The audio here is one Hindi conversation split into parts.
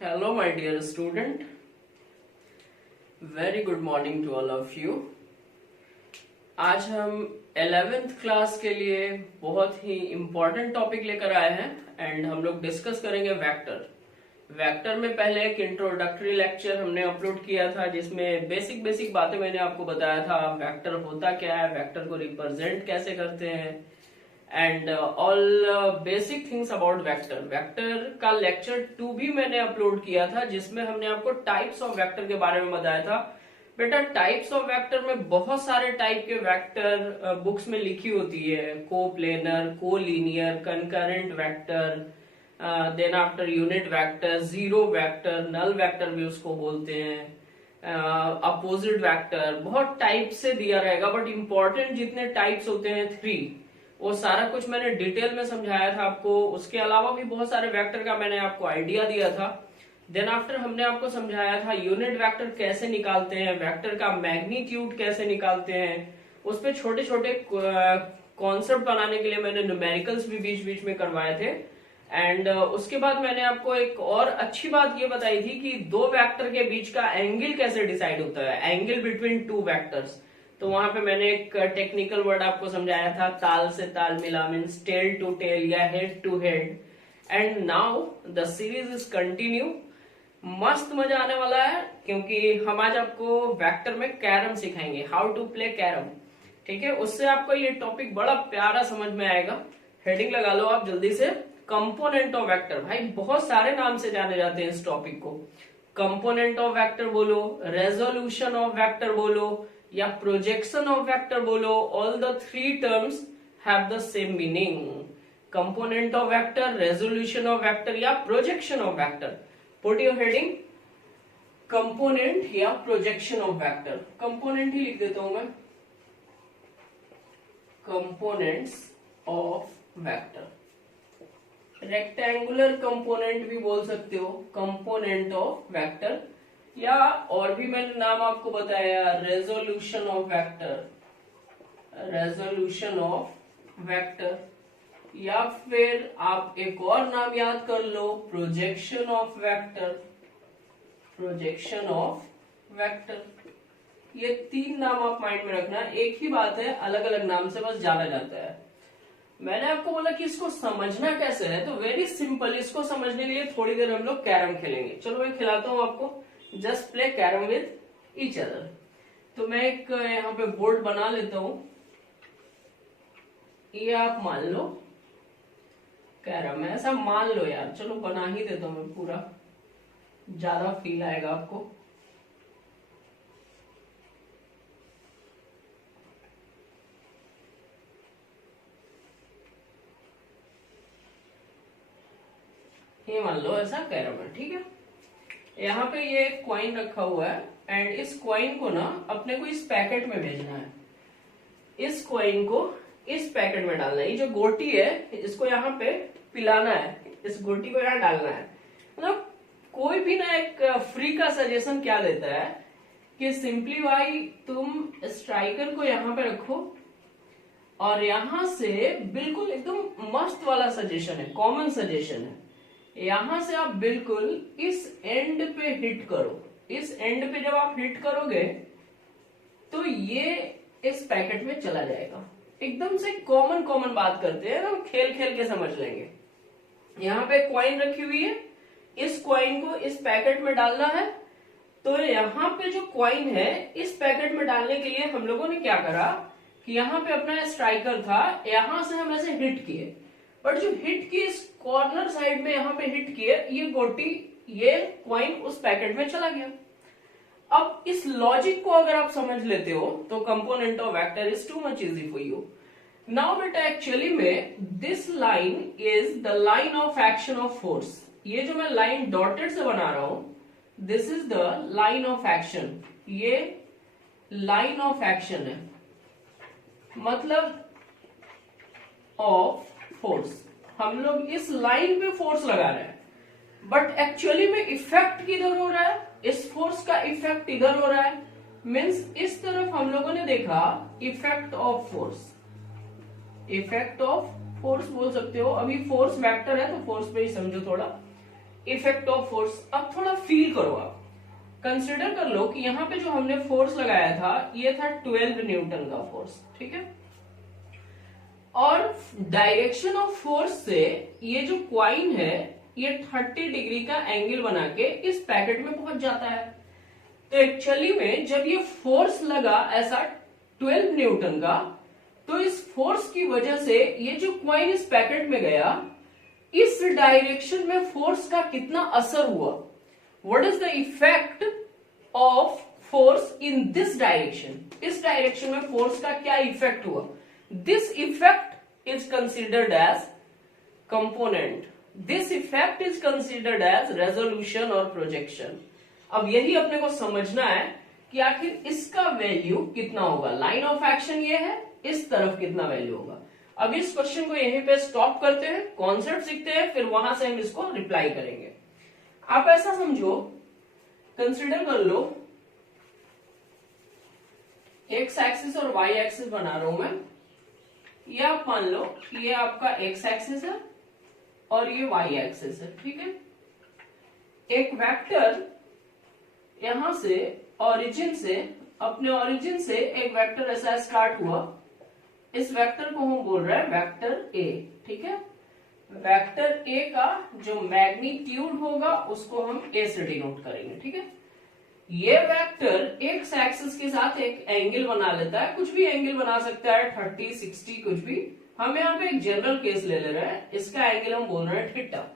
Hello, my dear student. Very good morning to all of you. आज हम 11th क्लास के लिए बहुत ही इम्पोर्टेंट टॉपिक लेकर आए हैं एंड हम लोग डिस्कस करेंगे वेक्टर। वेक्टर में पहले एक इंट्रोडक्टरी लेक्चर हमने अपलोड किया था जिसमें बेसिक बेसिक बातें मैंने आपको बताया था। वेक्टर होता क्या है, वेक्टर को रिप्रेजेंट कैसे करते हैं and all basic things about vector. Vector का लेक्चर 2 भी मैंने अपलोड किया था जिसमें हमने आपको टाइप्स ऑफ वेक्टर के बारे में बताया था। बेटा, टाइप्स ऑफ वेक्टर में बहुत सारे टाइप के वेक्टर बुक्स में लिखी होती है। Coplanar, collinear, concurrent vector, then after unit vector, zero vector, null vector भी उसको बोलते हैं, अपोजिट वेक्टर। बहुत टाइप से दिया रहेगा बट इंपॉर्टेंट जितने टाइप्स होते हैं 3 वो सारा कुछ मैंने डिटेल में समझाया था आपको। उसके अलावा भी बहुत सारे वेक्टर का मैंने आपको आइडिया दिया था। देन आफ्टर हमने आपको समझाया था यूनिट वेक्टर कैसे निकालते हैं, वेक्टर का मैग्नीट्यूड कैसे निकालते हैं। उस पे छोटे छोटे कॉन्सेप्ट बनाने के लिए मैंने न्यूमेरिकल्स भी बीच बीच में करवाए थे। एंड उसके बाद मैंने आपको एक और अच्छी बात ये बताई थी कि दो वेक्टर के बीच का एंगल कैसे डिसाइड होता है, एंगल बिटवीन टू वेक्टर्स। तो वहां पे मैंने एक टेक्निकल वर्ड आपको समझाया था, ताल से ताल मिला, मीन्स टेल टू टेल या head to head. And now the series is continue. मस्त मजा आने वाला है क्योंकि हम आज आपको वेक्टर में कैरम सिखाएंगे, हाउ टू प्ले कैरम। ठीक है, उससे आपको ये टॉपिक बड़ा प्यारा समझ में आएगा। हेडिंग लगा लो आप जल्दी से, कंपोनेंट ऑफ वेक्टर। भाई बहुत सारे नाम से जाने जाते हैं इस टॉपिक को। कंपोनेंट ऑफ वेक्टर बोलो, रेजोल्यूशन ऑफ वेक्टर बोलो या प्रोजेक्शन ऑफ वेक्टर बोलो, all the 3 terms have the same meaning. Component of vector, resolution of vector या projection of vector. Put your heading component या प्रोजेक्शन ऑफ वेक्टर। कंपोनेंट ही लिख देता हूं मैं, components of vector. Rectangular component भी बोल सकते हो, कंपोनेंट ऑफ वेक्टर, या और भी मैंने नाम आपको बताया, resolution of vector, resolution of vector, या फिर आप एक और नाम याद कर लो, projection of vector, projection of vector. ये 3 नाम आप माइंड में रखना। एक ही बात है, अलग अलग नाम से बस जाना जाता है। मैंने आपको बोला कि इसको समझना कैसे है, तो वेरी सिंपल। इसको समझने के लिए थोड़ी देर हम लोग कैरम खेलेंगे। चलो मैं खिलाता हूं आपको। Just play carrom with each other. तो मैं एक यहाँ पे बोर्ड बना लेता हूं, ये आप मान लो कैरम है, ऐसा मान लो यार। चलो बना ही देता हूं मैं पूरा, ज्यादा फील आएगा आपको। ये मान लो ऐसा कैरम है, ठीक है। यहाँ पे ये कॉइन रखा हुआ है एंड इस कॉइन को ना अपने को इस पैकेट में भेजना है। इस कॉइन को इस पैकेट में डालना है। ये जो गोटी है इसको यहाँ पे पिलाना है, इस गोटी को यहाँ डालना है। मतलब कोई भी ना एक फ्री का सजेशन क्या देता है कि सिंपली भाई तुम स्ट्राइकर को यहाँ पे रखो और यहां से बिल्कुल एकदम मस्त वाला सजेशन है, कॉमन सजेशन है, यहां से आप बिल्कुल इस एंड पे हिट करो। इस एंड पे जब आप हिट करोगे तो ये इस पैकेट में चला जाएगा। एकदम से कॉमन कॉमन बात करते हैं, हम खेल खेल के समझ लेंगे। यहाँ पे कॉइन रखी हुई है, इस कॉइन को इस पैकेट में डालना है। तो यहाँ पे जो कॉइन है इस पैकेट में डालने के लिए हम लोगों ने क्या करा कि यहाँ पे अपना स्ट्राइकर था, यहां से हम ऐसे हिट किए, बट जो हिट की इस कॉर्नर साइड में यहाँ पे हिट किए, ये गोटी, ये कॉइन उस पैकेट में चला गया। अब इस लॉजिक को अगर आप समझ लेते हो तो component of vector is too much easy for you. Now बेटा एक्चुअली में this line is the line of action of force. ये जो मैं लाइन डॉटेड से बना रहा हूं, this is the line of action. ये लाइन ऑफ एक्शन है, मतलब ऑफ फोर्स। हम लोग इस लाइन पे फोर्स लगा रहे हैं, बट एक्चुअली में इफेक्ट किधर हो रहा है, इस फोर्स का इफेक्ट इधर हो रहा है। मीन्स इस तरफ हम लोगों ने देखा effect of force, effect of force बोल सकते हो। अभी फोर्स वेक्टर है तो फोर्स पे ही समझो थोड़ा। Effect of force. अब थोड़ा फील करो, आप कंसिडर कर लो कि यहाँ पे जो हमने फोर्स लगाया था ये था 12 न्यूटन का फोर्स, ठीक है। और डायरेक्शन ऑफ फोर्स से ये जो क्वाइन है ये 30 डिग्री का एंगल बना के इस पैकेट में पहुंच जाता है। तो एक्चुअली में जब ये फोर्स लगा ऐसा 12 न्यूटन का, तो इस फोर्स की वजह से ये जो क्वाइन इस पैकेट में गया, इस डायरेक्शन में फोर्स का कितना असर हुआ, what is the effect of force in this direction, इस डायरेक्शन में फोर्स का क्या इफेक्ट हुआ, this effect is considered as component, this effect is considered as resolution और प्रोजेक्शन। अब यही अपने को समझना है कि आखिर इसका वैल्यू कितना होगा, लाइन ऑफ एक्शन ये है, इस तरफ कितना वैल्यू होगा। अब इस क्वेश्चन को यहीं पे स्टॉप करते हैं, कॉन्सेप्ट सीखते हैं, फिर वहां से हम इसको रिप्लाई करेंगे। आप ऐसा समझो, कंसिडर कर लो एक्स एक्सिस और वाई एक्सिस बना रहा हूं मैं। ये आप मान लो कि ये आपका एक्स एक्सिस है और ये वाई एक्सिस है, ठीक है। एक वेक्टर यहां से ओरिजिन से, अपने ओरिजिन से एक वेक्टर ऐसा स्टार्ट हुआ, इस वेक्टर को हम बोल रहे हैं वेक्टर ए, ठीक है। वेक्टर ए का जो मैग्नीट्यूड होगा उसको हम ए से डिनोट करेंगे, ठीक है। ये वेक्टर एक्स एक्सिस के साथ एक एंगल बना लेता है, कुछ भी एंगल बना सकता है, 30, 60 कुछ भी। हम यहाँ पे एक जनरल केस ले रहे हैं, इसका एंगल हम बोल रहे हैं थीटा।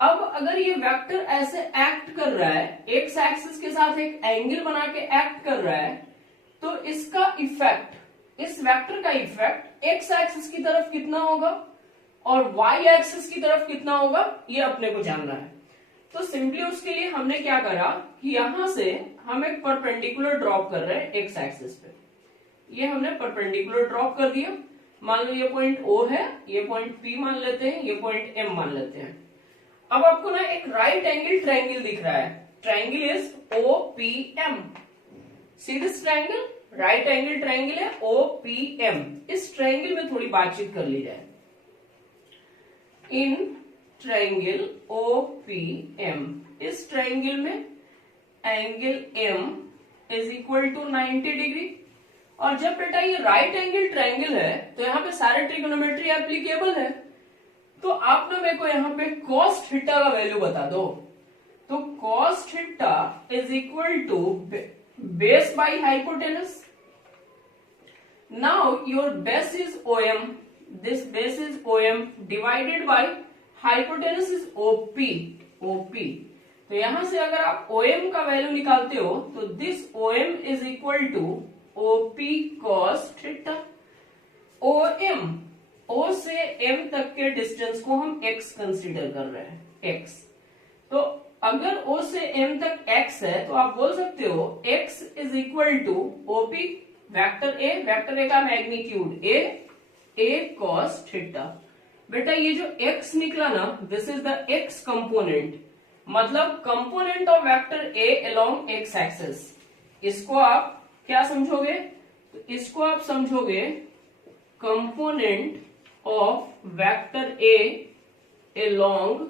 अब अगर ये वेक्टर ऐसे एक्ट कर रहा है, एक्स एक्सिस के साथ एक एंगल बना के एक्ट कर रहा है, तो इसका इफेक्ट, इस वेक्टर का इफेक्ट एक्स एक्सिस की तरफ कितना होगा और वाई एक्सिस की तरफ कितना होगा, ये अपने को जानना है। तो सिंपली उसके लिए हमने क्या करा कि यहां से हम एक परपेंडिकुलर ड्रॉप कर रहे हैं एक्स एक्सिस पे। ये हमने परपेंडिकुलर ड्रॉप कर दिया। मान लो ये पॉइंट O है, ये पॉइंट P मान लेते हैं, ये पॉइंट M मान लेते हैं। अब आपको ना एक राइट एंगल ट्रायंगल दिख रहा है, triangle is OPM। See this triangle, right angle triangle है OPM। इस ट्रायंगल में थोड़ी बातचीत कर ली जाए। इन ट्रायंगल OPM, इस ट्रायंगल में angle M is equal to 90 degree. और जब बेटा ये राइट एंगल ट्रायंगल है तो यहाँ पे सारे ट्रिग्नोमेट्री एप्लीकेबल है। तो आप ना मेरे को यहाँ पे cos थीटा का वैल्यू बता दो। तो cos theta is equal to base by hypotenuse. Now your base is OM, this base is OM divided by hypotenuse is OP। तो यहां से अगर आप OM का वैल्यू निकालते हो तो this OM is equal to OP cos theta. OM, O से M तक के डिस्टेंस को हम x कंसीडर कर रहे हैं, x। तो अगर O से M तक x है तो आप बोल सकते हो x is equal to OP vector A का मैग्नीट्यूड A cos थीटा। बेटा ये जो x निकला ना, this is the x component, मतलब component of vector A along x axis. इसको आप क्या समझोगे, तो इसको आप समझोगे component of vector A along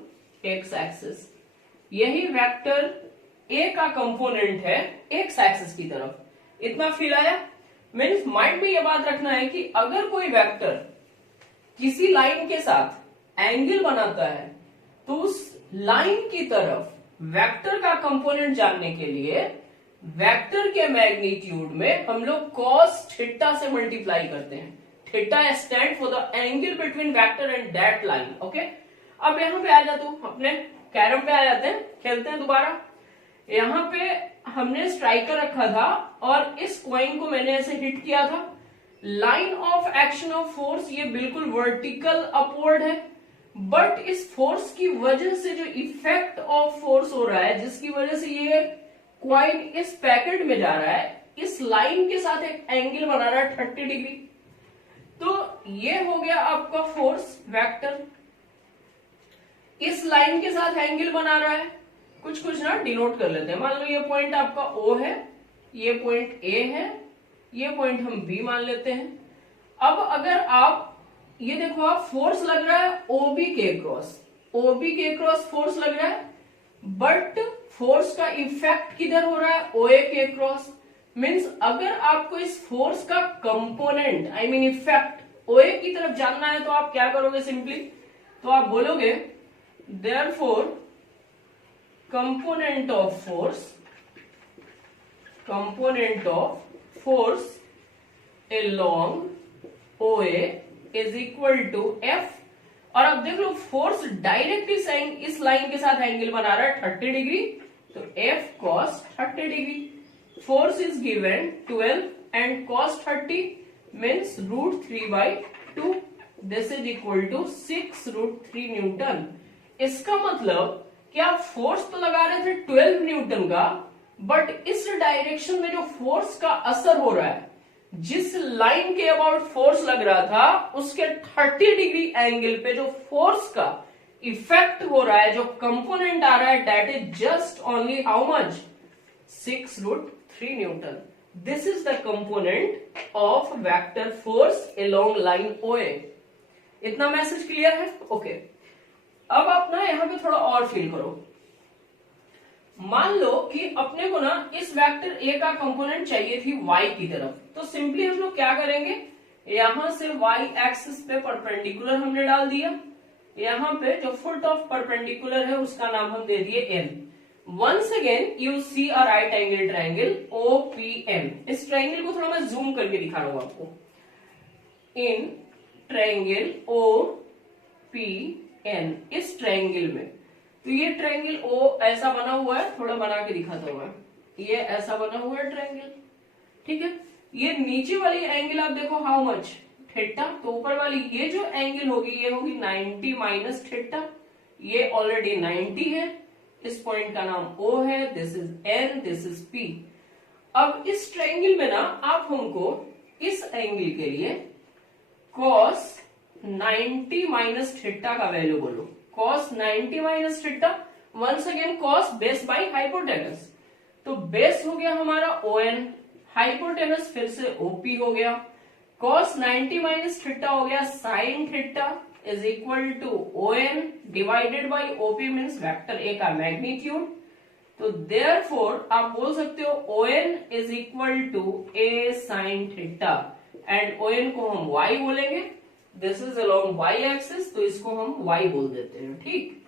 x axis. यही वेक्टर A का कंपोनेंट है x एक्सिस की तरफ। इतना फील आया? मीन्स माइंड में यह बात रखना है कि अगर कोई वेक्टर किसी लाइन के साथ एंगल बनाता है तो उस लाइन की तरफ वेक्टर का कंपोनेंट जानने के लिए वेक्टर के मैग्नीट्यूड में हम लोग cos थीटा से मल्टीप्लाई करते हैं। Theta stand for the angle between vector and that line. Okay, अब यहाँ पे आ जाते हो, अपने कैरम पे आ जाते हैं, खेलते हैं दोबारा। यहाँ पे हमने स्ट्राइकर रखा था और इस कॉइन को मैंने ऐसे हिट किया था। Line of action of force ये बिल्कुल वर्टिकल अपवर्ड है, बट इस फोर्स की वजह से जो इफेक्ट ऑफ फोर्स हो रहा है, जिसकी वजह से ये क्वाइन इस पैकेट में जा रहा है, इस लाइन के साथ एक एंगल बना रहा है 30 डिग्री। तो ये हो गया आपका फोर्स वेक्टर, इस लाइन के साथ एंगल बना रहा है। कुछ कुछ ना डिनोट कर लेते हैं। मान लो ये पॉइंट आपका O है, ये पॉइंट A है, ये पॉइंट हम B मान लेते हैं। अब अगर आप ये देखो, आप फोर्स लग रहा है OB के क्रॉस, OB के क्रॉस फोर्स लग रहा है, बट फोर्स का इफेक्ट किधर हो रहा है, OA के क्रॉस। मीन्स अगर आपको इस फोर्स का component I mean effect OA की तरफ जानना है तो आप क्या करोगे, सिंपली तो आप बोलोगे therefore component of force along OA is equal to F। और अब देख लो फोर्स डायरेक्ट इस लाइन के साथ एंगल बना रहा है 30 डिग्री, तो F cos 30 degree. Force is given 12 and cos 30 means √3/2। This is equal to 6√3 newton. इसका मतलब कि आप फोर्स तो लगा रहे थे 12 न्यूटन का, बट इस डायरेक्शन में जो फोर्स का असर हो रहा है, जिस लाइन के अबाउट फोर्स लग रहा था उसके 30 डिग्री एंगल पे जो फोर्स का इफेक्ट हो रहा है, जो कंपोनेंट आ रहा है, that is just only how much, 6√3 Newton. This is the component of vector force along line OA। इतना मैसेज क्लियर है? ओके। अब आप ना यहां पे थोड़ा और फील करो। मान लो कि अपने को ना इस वेक्टर A का कंपोनेंट चाहिए थी y की तरफ, तो सिंपली हम लोग क्या करेंगे, यहां से y एक्सिस पे परपेंडिकुलर हमने डाल दिया, यहां पे जो फुट ऑफ परपेंडिकुलर है उसका नाम हम दे दिए n। Once again you see a right angle triangle OPM। इस ट्राइंगल को थोड़ा मैं जूम करके दिखा रहा हूं आपको। इन ट्राइंगल OPN, इस ट्राइंगल में, तो ये ट्रायंगल O ऐसा बना हुआ है, थोड़ा बना के दिखाता हूं मैं। ये ऐसा बना हुआ है ट्रायंगल, ठीक है। ये नीचे वाली एंगल आप देखो हाउ मच, थीटा। तो ऊपर वाली ये जो एंगल होगी ये होगी 90 माइनस थीटा। ये ऑलरेडी 90 है, इस पॉइंट का नाम O है, this is N, this is P। अब इस ट्रायंगल में ना आप हमको इस एंगल के लिए cos 90 माइनस थीटा का वैल्यू बोलो। cos 90 minus theta, once again cos base by hypotenuse, तो बेस हो गया हमारा ON, हाइपोटेनस फिर से OP हो गया। cos 90 माइनस थीटा हो गया sin theta is equal to ON divided by OP means vector A का मैग्नीट्यूड। तो देयरफॉर आप बोल सकते हो ON is equal to A sin theta, and ON को हम Y बोलेंगे। This is along y axis, तो इसको हम y बोल देते हैं, ठीक।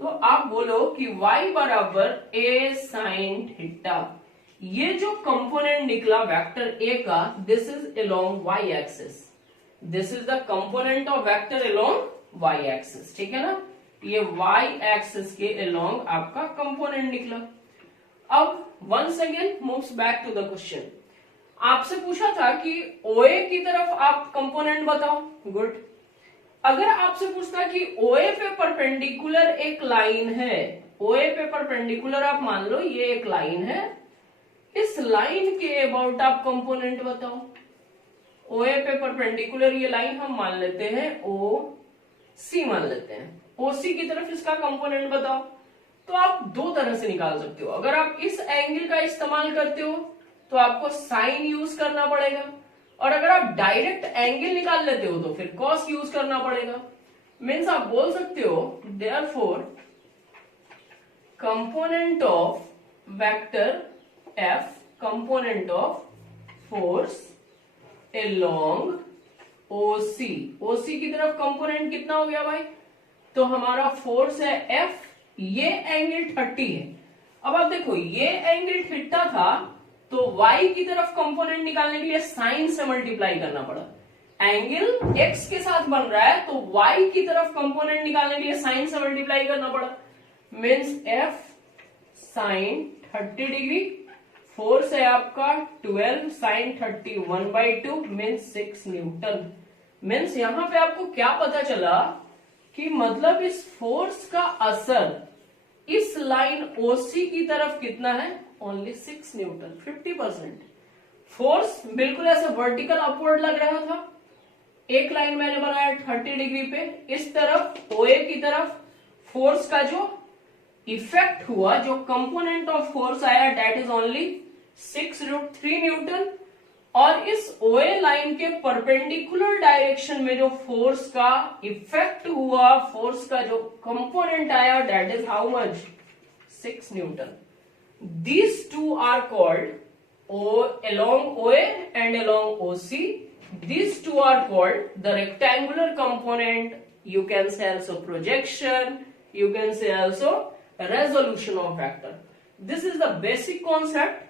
तो आप बोलो कि y बराबर A sin थीटा। ये जो कंपोनेंट निकला वेक्टर A का, this is along y axis, this is the component of vector along y axis, ठीक है ना। ये y एक्सिस के अलोंग आपका कंपोनेंट निकला। अब once again moves back to the question. आपसे पूछा था कि OA की तरफ आप कंपोनेंट बताओ, गुड। अगर आपसे पूछता कि OA पे परपेंडिकुलर एक लाइन है, OA पे परपेंडिकुलर आप मान लो ये एक लाइन है, इस लाइन के अबाउट आप कंपोनेंट बताओ। OA पे परपेंडिकुलर ये लाइन हम मान लेते हैं OC मान लेते हैं, OC की तरफ इसका कंपोनेंट बताओ। तो आप दो तरह से निकाल सकते हो। अगर आप इस एंगल का इस्तेमाल करते हो तो आपको साइन यूज करना पड़ेगा, और अगर आप डायरेक्ट एंगल निकाल लेते हो तो फिर कॉस यूज करना पड़ेगा। मीन्स आप बोल सकते हो therefore component of vector F, component of force along OC। OC की तरफ कंपोनेंट कितना हो गया भाई, तो हमारा फोर्स है F, ये एंगल 30 है। अब आप देखो ये एंगल थीटा था, तो y की तरफ कंपोनेंट निकालने के लिए साइन से मल्टीप्लाई करना पड़ा। एंगल x के साथ बन रहा है तो y की तरफ कंपोनेंट निकालने के लिए साइन से मल्टीप्लाई करना पड़ा। Means f sine 30 degree, force है आपका 12 साइन 30 1/2 मीन्स 6 न्यूटन। मीन्स यहां पे आपको क्या पता चला कि मतलब इस फोर्स का असर इस लाइन OC की तरफ कितना है, ओनली 6 न्यूटन, 50%। फोर्स बिल्कुल ऐसे वर्टिकल अपवर्ड लग रहा था। एक लाइन मैंने बनाया 30 डिग्री पे, इस तरफ OA की तरफ फोर्स का जो इफेक्ट हुआ, जो कंपोनेंट ऑफ फोर्स आया, दैट इज ओनली 6√3 न्यूटन। और इस ओए लाइन के परपेंडिकुलर डायरेक्शन में जो फोर्स का इफेक्ट हुआ, फोर्स का जो कंपोनेंट आया, that is how much, 6 Newton. These two are called along OA and along OC. These two are called the rectangular component. You can say also projection. You can say also resolution of vector. This is the basic concept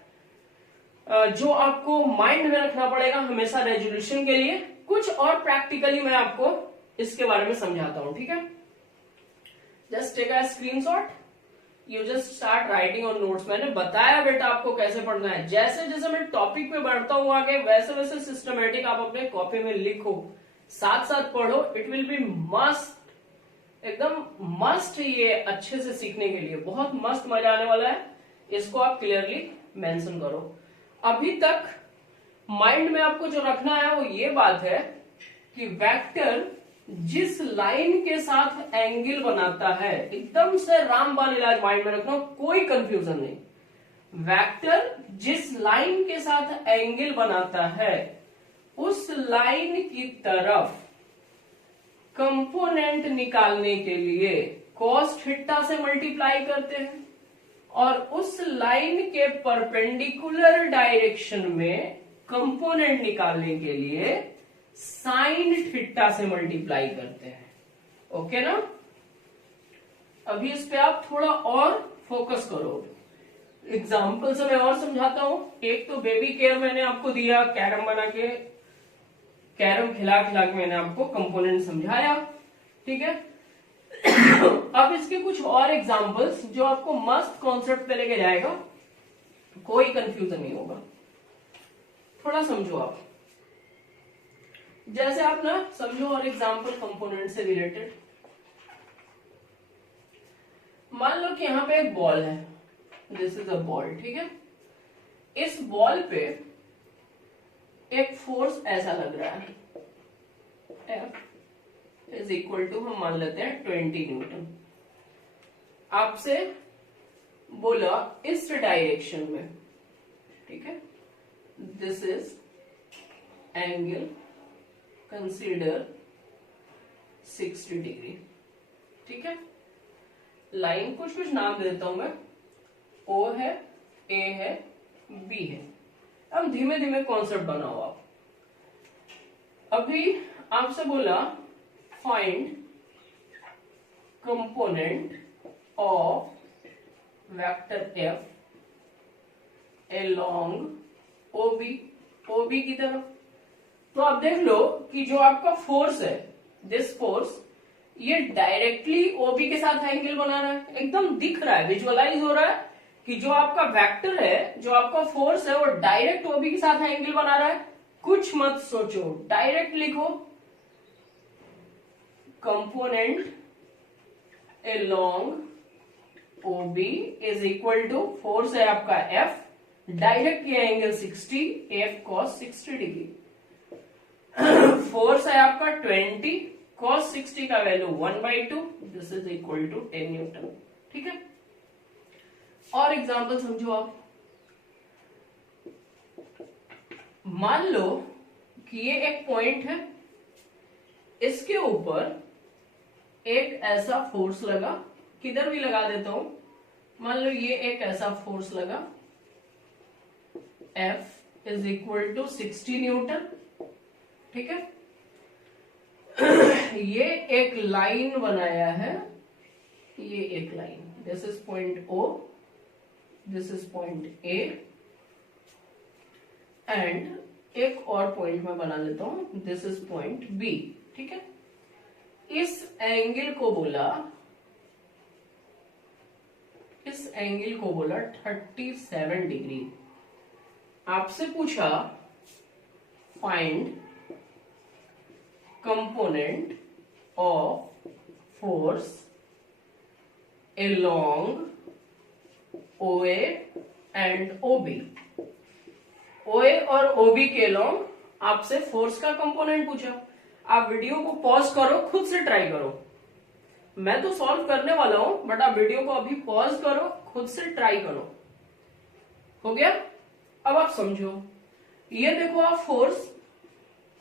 जो आपको माइंड में रखना पड़ेगा हमेशा रेजोल्यूशन के लिए. कुछ और प्रैक्टिकली मैं आपको इसके बारे में समझाता हूं, ठीक है. Just take a screenshot. You just start writing on notes. मैंने बताया बेटा आपको कैसे पढ़ना है. जैसे जैसे मैं टॉपिक पे बढ़ता हूं आगे, वैसे वैसे सिस्टमेटिक आप अपने कॉपी में लिखो, साथ साथ पढ़ो. इट विल बी मस्ट, एकदम मस्ट. ये अच्छे से सीखने के लिए बहुत मस्त मजा आने वाला है. इसको आप क्लियरली मेंशन करो. अभी तक माइंड में आपको जो रखना है वो ये बात है कि वेक्टर जिस लाइन के साथ एंगल बनाता है, एकदम से रामबाण इलाज माइंड में रखना, कोई कंफ्यूजन नहीं. वेक्टर जिस लाइन के साथ एंगल बनाता है उस लाइन की तरफ कंपोनेंट निकालने के लिए cos थीटा से मल्टीप्लाई करते हैं और उस लाइन के परपेंडिकुलर डायरेक्शन में कंपोनेंट निकालने के लिए साइन थीटा से मल्टीप्लाई करते हैं. ओके ना. अभी इस पे आप थोड़ा और फोकस करो. एग्जाम्पल से मैं और समझाता हूं. एक तो बेबी केयर मैंने आपको दिया, कैरम बना के, कैरम खिला खिला के मैंने आपको कंपोनेंट समझाया, ठीक है. अब इसके कुछ और एग्जाम्पल्स जो आपको मस्त कॉन्सेप्ट पे लेके जाएगा, कोई कंफ्यूजन नहीं होगा. थोड़ा समझो आप. जैसे आप ना समझो और एग्जाम्पल कंपोनेंट से रिलेटेड. मान लो कि यहां पे एक बॉल है. दिस इज अ बॉल, ठीक है. इस बॉल पे एक फोर्स ऐसा लग रहा है, F इज इक्वल टू, हम मान लेते हैं 20 न्यूटन. आपसे बोला इस डायरेक्शन में, ठीक है. This is angle, consider 60 degree, ठीक है. लाइन कुछ कुछ नाम देता हूं मैं. O है, A है, B है. अब धीमे धीमे कॉन्सेप्ट बनाओ आप. अभी आपसे बोला find component of vector F along OB, OB की तरफ. तो आप देख लो कि जो आपका फोर्स है, दिस फोर्स, ये डायरेक्टली OB के साथ एंगल बना रहा है. एकदम दिख रहा है, विजुअलाइज हो रहा है कि जो आपका वेक्टर है, जो आपका फोर्स है, वो डायरेक्ट OB के साथ एंगल बना रहा है. कुछ मत सोचो, डायरेक्ट लिखो component along OB is equal to, force है आपका F, डायरेक्ट किया angle 60, F cos 60 degree. Force है आपका 20, cos 60 का value 1/2, this is equal to 10 newton, ठीक है. और एग्जांपल समझो आप. मान लो कि ये एक पॉइंट है, इसके ऊपर एक ऐसा फोर्स लगा, किधर भी लगा देता हूं. मान लो ये एक ऐसा फोर्स लगा, F is equal to 60 newton, ठीक है. ये एक लाइन बनाया है, ये एक line, this is point O, this is point A, and एक और पॉइंट मैं बना लेता हूं, दिस इज पॉइंट B, ठीक है. इस एंगल को बोला, इस एंगल को बोला 37 डिग्री. आपसे पूछा find component of force along OA and OB. OA और OB के along आपसे फोर्स का कंपोनेंट पूछा. आप वीडियो को पॉज करो, खुद से ट्राई करो. मैं तो सॉल्व करने वाला हूं, बट आप वीडियो को अभी पॉज करो, खुद से ट्राई करो. हो गया. अब आप समझो, ये देखो आप फोर्स,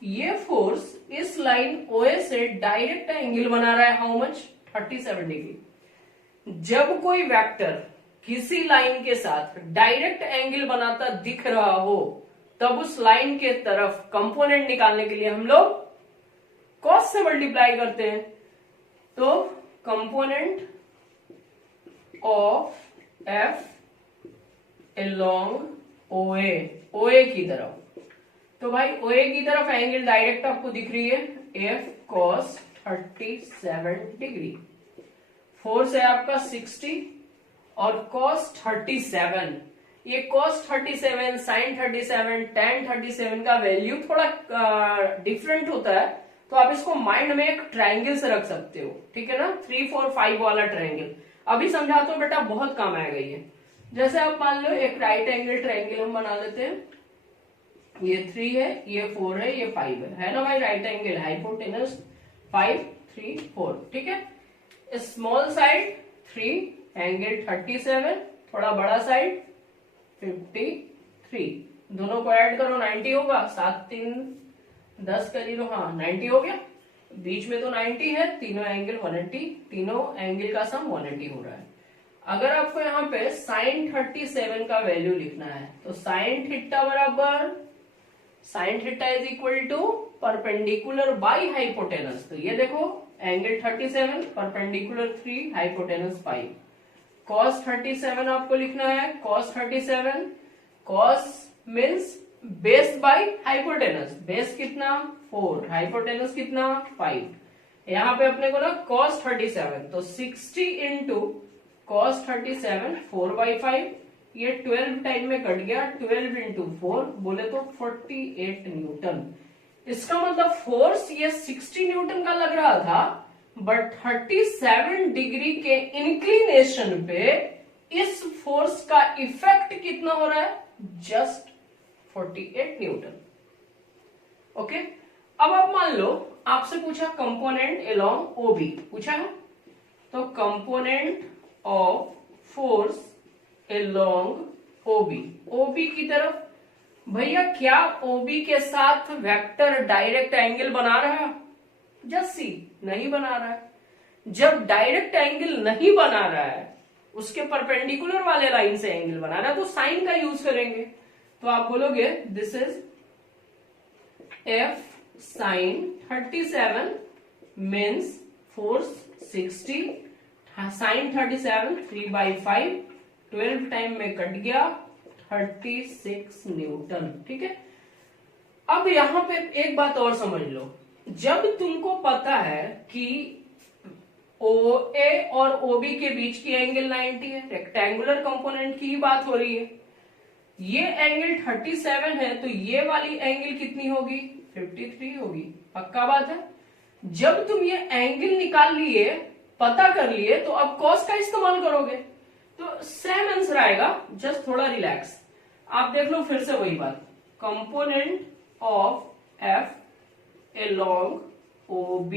ये फोर्स इस लाइन OA से डायरेक्ट एंगल बना रहा है, हाउ मच, 37 डिग्री। जब कोई वेक्टर किसी लाइन के साथ डायरेक्ट एंगल बनाता दिख रहा हो, तब उस लाइन के तरफ कंपोनेंट निकालने के लिए हम लोग कॉस से मल्टीप्लाई करते हैं। तो component of F along OA, OA की तरफ, तो भाई OA की तरफ एंगल डायरेक्ट आपको दिख रही है F cos 37 डिग्री। फोर्स है आपका 60 और cos 37, ये cos 37, sin 37, tan 37 का वैल्यू थोड़ा डिफरेंट होता है, तो आप इसको माइंड में एक ट्रायंगल से रख सकते हो, ठीक है ना, 3, 4, 5 वाला ट्रायंगल। अभी समझाता हूं बेटा, बहुत काम आएगा ये। जैसे आप मान लो एक राइट एंगल ट्रायंगल हम बना लेते हैं, ये 3 है, ये 4 है, ये 5 है ना भाई, राइट एंगल, हाइपोटेनस 5, 3, 4, ठीक है। स्मॉल साइड 3, एंगल 37, थोड़ा बड़ा साइड 53, दोनों को ऐड करो 90 होगा, 7, 3, 10 कर लो, हाँ 90 हो गया। बीच में तो 90 है, तीनों एंगल 180, तीनों एंगल का सम 180 हो रहा है। अगर आपको यहाँ पे sin 37 का वैल्यू लिखना है, तो sin थीटा बराबर, sin theta is equal to perpendicular by hypotenuse. तो ये देखो एंगल 37, परपेंडिकुलर 3, हाइपोटेनस 5। cos 37 आपको लिखना है, cos 37, cos means base by hypotenuse, base कितना 4, हाइपोटेनस कितना 5। यहाँ पे अपने को ना cos 37, तो 60 इंटू cos 37 4/5, ये 12 टाइम में कट गया, 12 इंटू 4 बोले तो 48 न्यूटन। इसका मतलब फोर्स ये 60 न्यूटन का लग रहा था, बट 37 डिग्री के इंक्लिनेशन पे इस फोर्स का इफेक्ट कितना हो रहा है, जस्ट 48 न्यूटन। ओके, अब आप मान लो आपसे पूछा कंपोनेंट अलोंग OB पूछा है, तो component of force along OB की तरफ, भैया क्या OB के साथ वेक्टर डायरेक्ट एंगल बना रहा है, जस्ट सी, नहीं बना रहा है। जब डायरेक्ट एंगल नहीं बना रहा है, उसके परपेंडिकुलर वाले लाइन से एंगल बना रहा है, तो साइन का यूज करेंगे। तो आप बोलोगे this is F sin 37 means force 60, sin 37 3/5, 12 time में कट गया 36 न्यूटन, ठीक है। अब यहां पे एक बात और समझ लो, जब तुमको पता है कि OA और OB के बीच की एंगल 90 है, रेक्टेंगुलर कंपोनेंट की ही बात हो रही है, ये एंगल 37 है, तो ये वाली एंगल कितनी होगी, 53 होगी, पक्का बात है। जब तुम ये एंगल निकाल लिए, पता कर लिए, तो अब कॉस का इस्तेमाल करोगे, तो सेम आंसर आएगा, जस्ट थोड़ा रिलैक्स। आप देख लो फिर से वही बात, component of F along OB।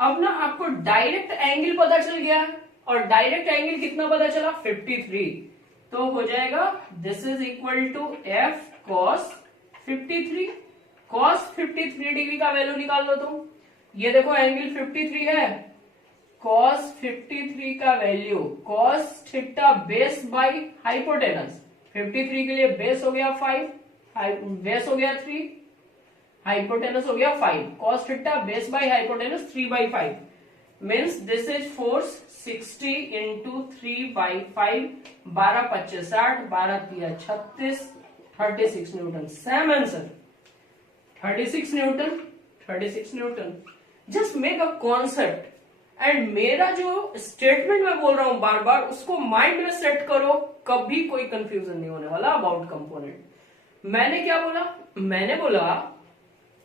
अब ना आपको डायरेक्ट एंगल पता चल गया है, और डायरेक्ट एंगल कितना पता चला, 53, तो हो जाएगा this is equal to F cos 53। cos 53 degree का वैल्यू निकाल लो तुम, ये देखो एंगल 53 है, cos 53 का value cos theta base by hypotenuse, 53 के लिए बेस हो गया 5, बेस हो गया 3, हाइपोटेनस हो गया 5, cos theta base by hypotenuse 3/5 means this is force 60 into 3/5, 12 25 60, 12 3 36, 36 Newton. Same answer 36 Newton, 36 Newton. Just make a concept and मेरा जो स्टेटमेंट मैं बोल रहा हूं बार बार, उसको माइंड में सेट करो, कभी कोई कंफ्यूजन नहीं होने वाला अबाउट कंपोनेंट। मैंने क्या बोला, मैंने बोला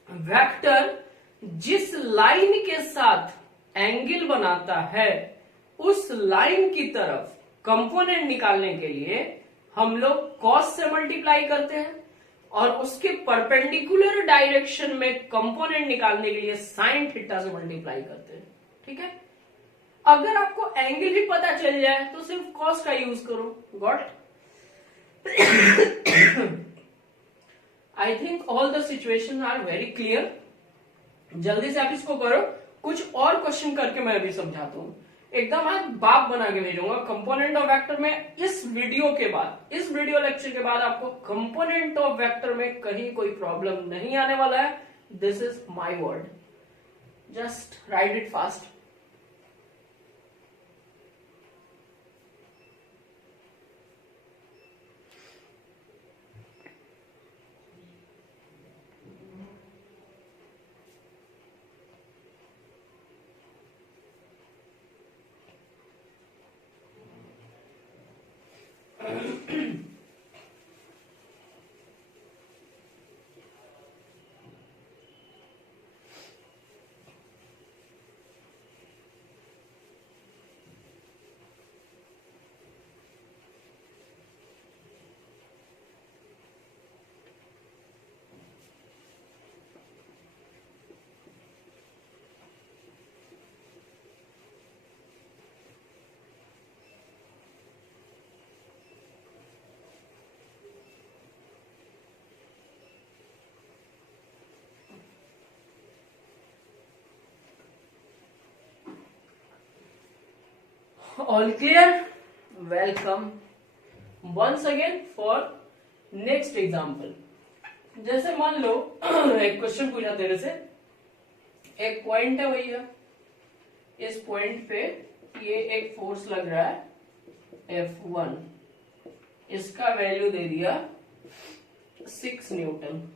वेक्टर जिस लाइन के साथ एंगल बनाता है, उस लाइन की तरफ कंपोनेंट निकालने के लिए हम लोग कॉस से मल्टीप्लाई करते हैं, और उसके परपेंडिकुलर डायरेक्शन में कंपोनेंट निकालने के लिए साइन थीटा से मल्टीप्लाई करते हैं, ठीक है। अगर आपको एंगल ही पता चल जाए तो सिर्फ कॉस का यूज करो, got. I think all the situation are very clear. जल्दी से आप इसको करो। कुछ और क्वेश्चन करके मैं अभी समझाता हूँ। एकदम आज बाप बना के भेजूंगा कंपोनेंट ऑफ वेक्टर में। इस वीडियो के बाद, इस वीडियो लेक्चर के बाद आपको कंपोनेंट ऑफ वेक्टर में कहीं कोई प्रॉब्लम नहीं आने वाला है। This is my word, just right it fast. All clear? Welcome once again for next example. जैसे मान लो एक क्वेश्चन पूछा तेरे से, एक पॉइंट है भैया, इस पॉइंट पे ये एक फोर्स लग रहा है F1, इसका वैल्यू दे दिया 6 न्यूटन।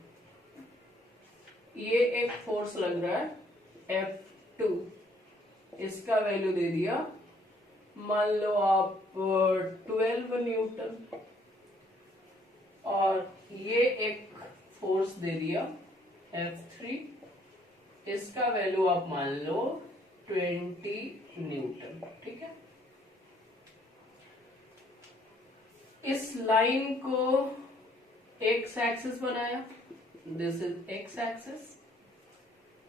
ये एक फोर्स लग रहा है F2, इसका वैल्यू दे दिया मान लो आप 12 न्यूटन। और ये एक फोर्स दे दिया F3, इसका वैल्यू आप मान लो 20 न्यूटन। ठीक है, इस लाइन को एक्स एक्सिस बनाया, दिस इज एक्स एक्सिस,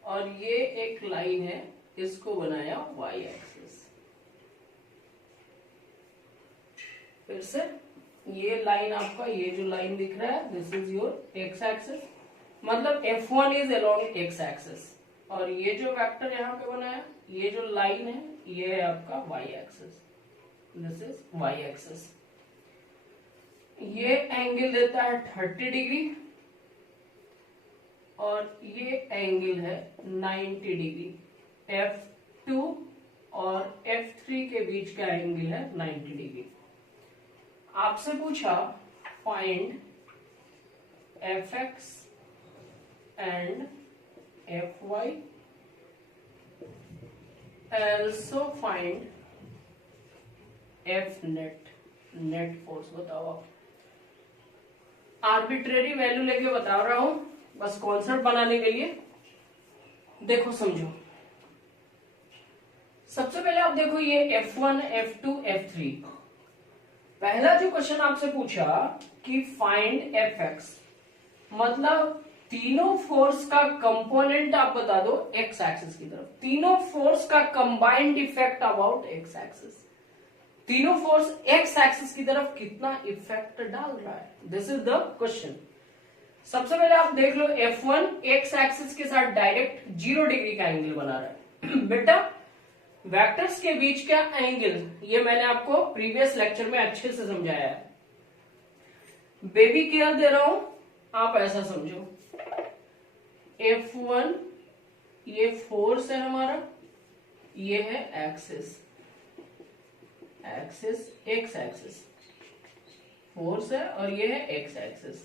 और ये एक लाइन है, इसको बनाया वाई एक्सिस। फिर से ये लाइन आपका, ये जो लाइन दिख रहा है this is your x axis, मतलब F1 is along x axis. और ये जो वेक्टर यहाँ पे बनाया, ये जो लाइन है, ये है आपका Y axis, this is Y axis. ये एंगल देता है 30 डिग्री और ये एंगल है 90 डिग्री। F2 और F3 के बीच का एंगल है 90 डिग्री। आपसे पूछा find Fx and Fy, also find F net, net force बताओ आप। आर्बिट्रेरी वैल्यू लेके बता रहा हूं, बस कॉन्सेप्ट बनाने के लिए। देखो समझो, सबसे पहले आप देखो ये F1, F2, F3। पहला जो क्वेश्चन आपसे पूछा कि फाइंड Fx, मतलब तीनों फोर्स का कंपोनेंट आप बता दो एक्स एक्सिस की तरफ। तीनों फोर्स का combined effect about x axis. तीनों फोर्स एक्स एक्सिस की तरफ कितना इफेक्ट डाल रहा है, दिस इज द क्वेश्चन। सबसे पहले आप देख लो F1 एक्स एक्सिस के साथ डायरेक्ट 0 डिग्री का एंगल बना रहा है। बेटा वेक्टर्स के बीच का एंगल, ये मैंने आपको प्रीवियस लेक्चर में अच्छे से समझाया है। बेबी केयर दे रहा हूं, आप ऐसा समझो F1 ये फोर्स है हमारा, ये है axis, axis x axis force है, और ये है एक्स एक्सिस।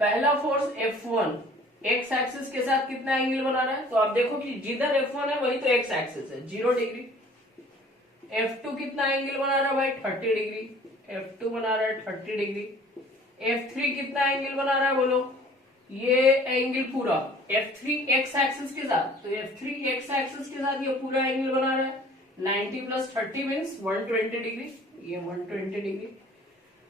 पहला फोर्स F1 एक्स एक्सिस के साथ कितना एंगल बना रहा है, तो आप देखो कि जिधर F1 है वही तो एक्स एक्सिस है, 0 डिग्री। F2 कितना एंगल बना रहा है भाई, 30 डिग्री। F2 बना रहा है 30 डिग्री। F3 कितना एंगल बना रहा है बोलो, ये एंगल पूरा F3 एक्स एक्सिस के साथ, तो F3 एक्स एक्सिस के साथ ये पूरा एंगल बना रहा है 90 प्लस 30 मीन्स 120 डिग्री, ये 120 डिग्री।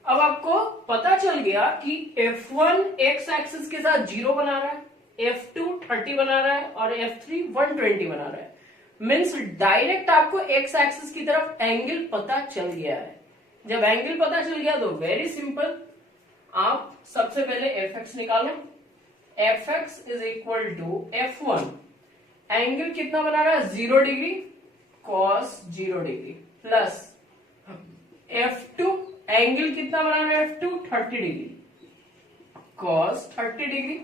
अब आपको पता चल गया कि F1 एक्स एक्सिस के साथ 0 बना रहा है, F2 30 बना रहा है और F3 120 बना रहा है। मीन्स डायरेक्ट आपको एक्स एक्सिस की तरफ एंगल पता चल गया है। जब एंगल पता चल गया तो वेरी सिंपल, आप सबसे पहले Fx निकालो। F X is equal to F1 angle कितना बना रहा है 0 degree cos 0 degree plus F2 angle कितना बना रहा है F2 30 degree cos 30 degree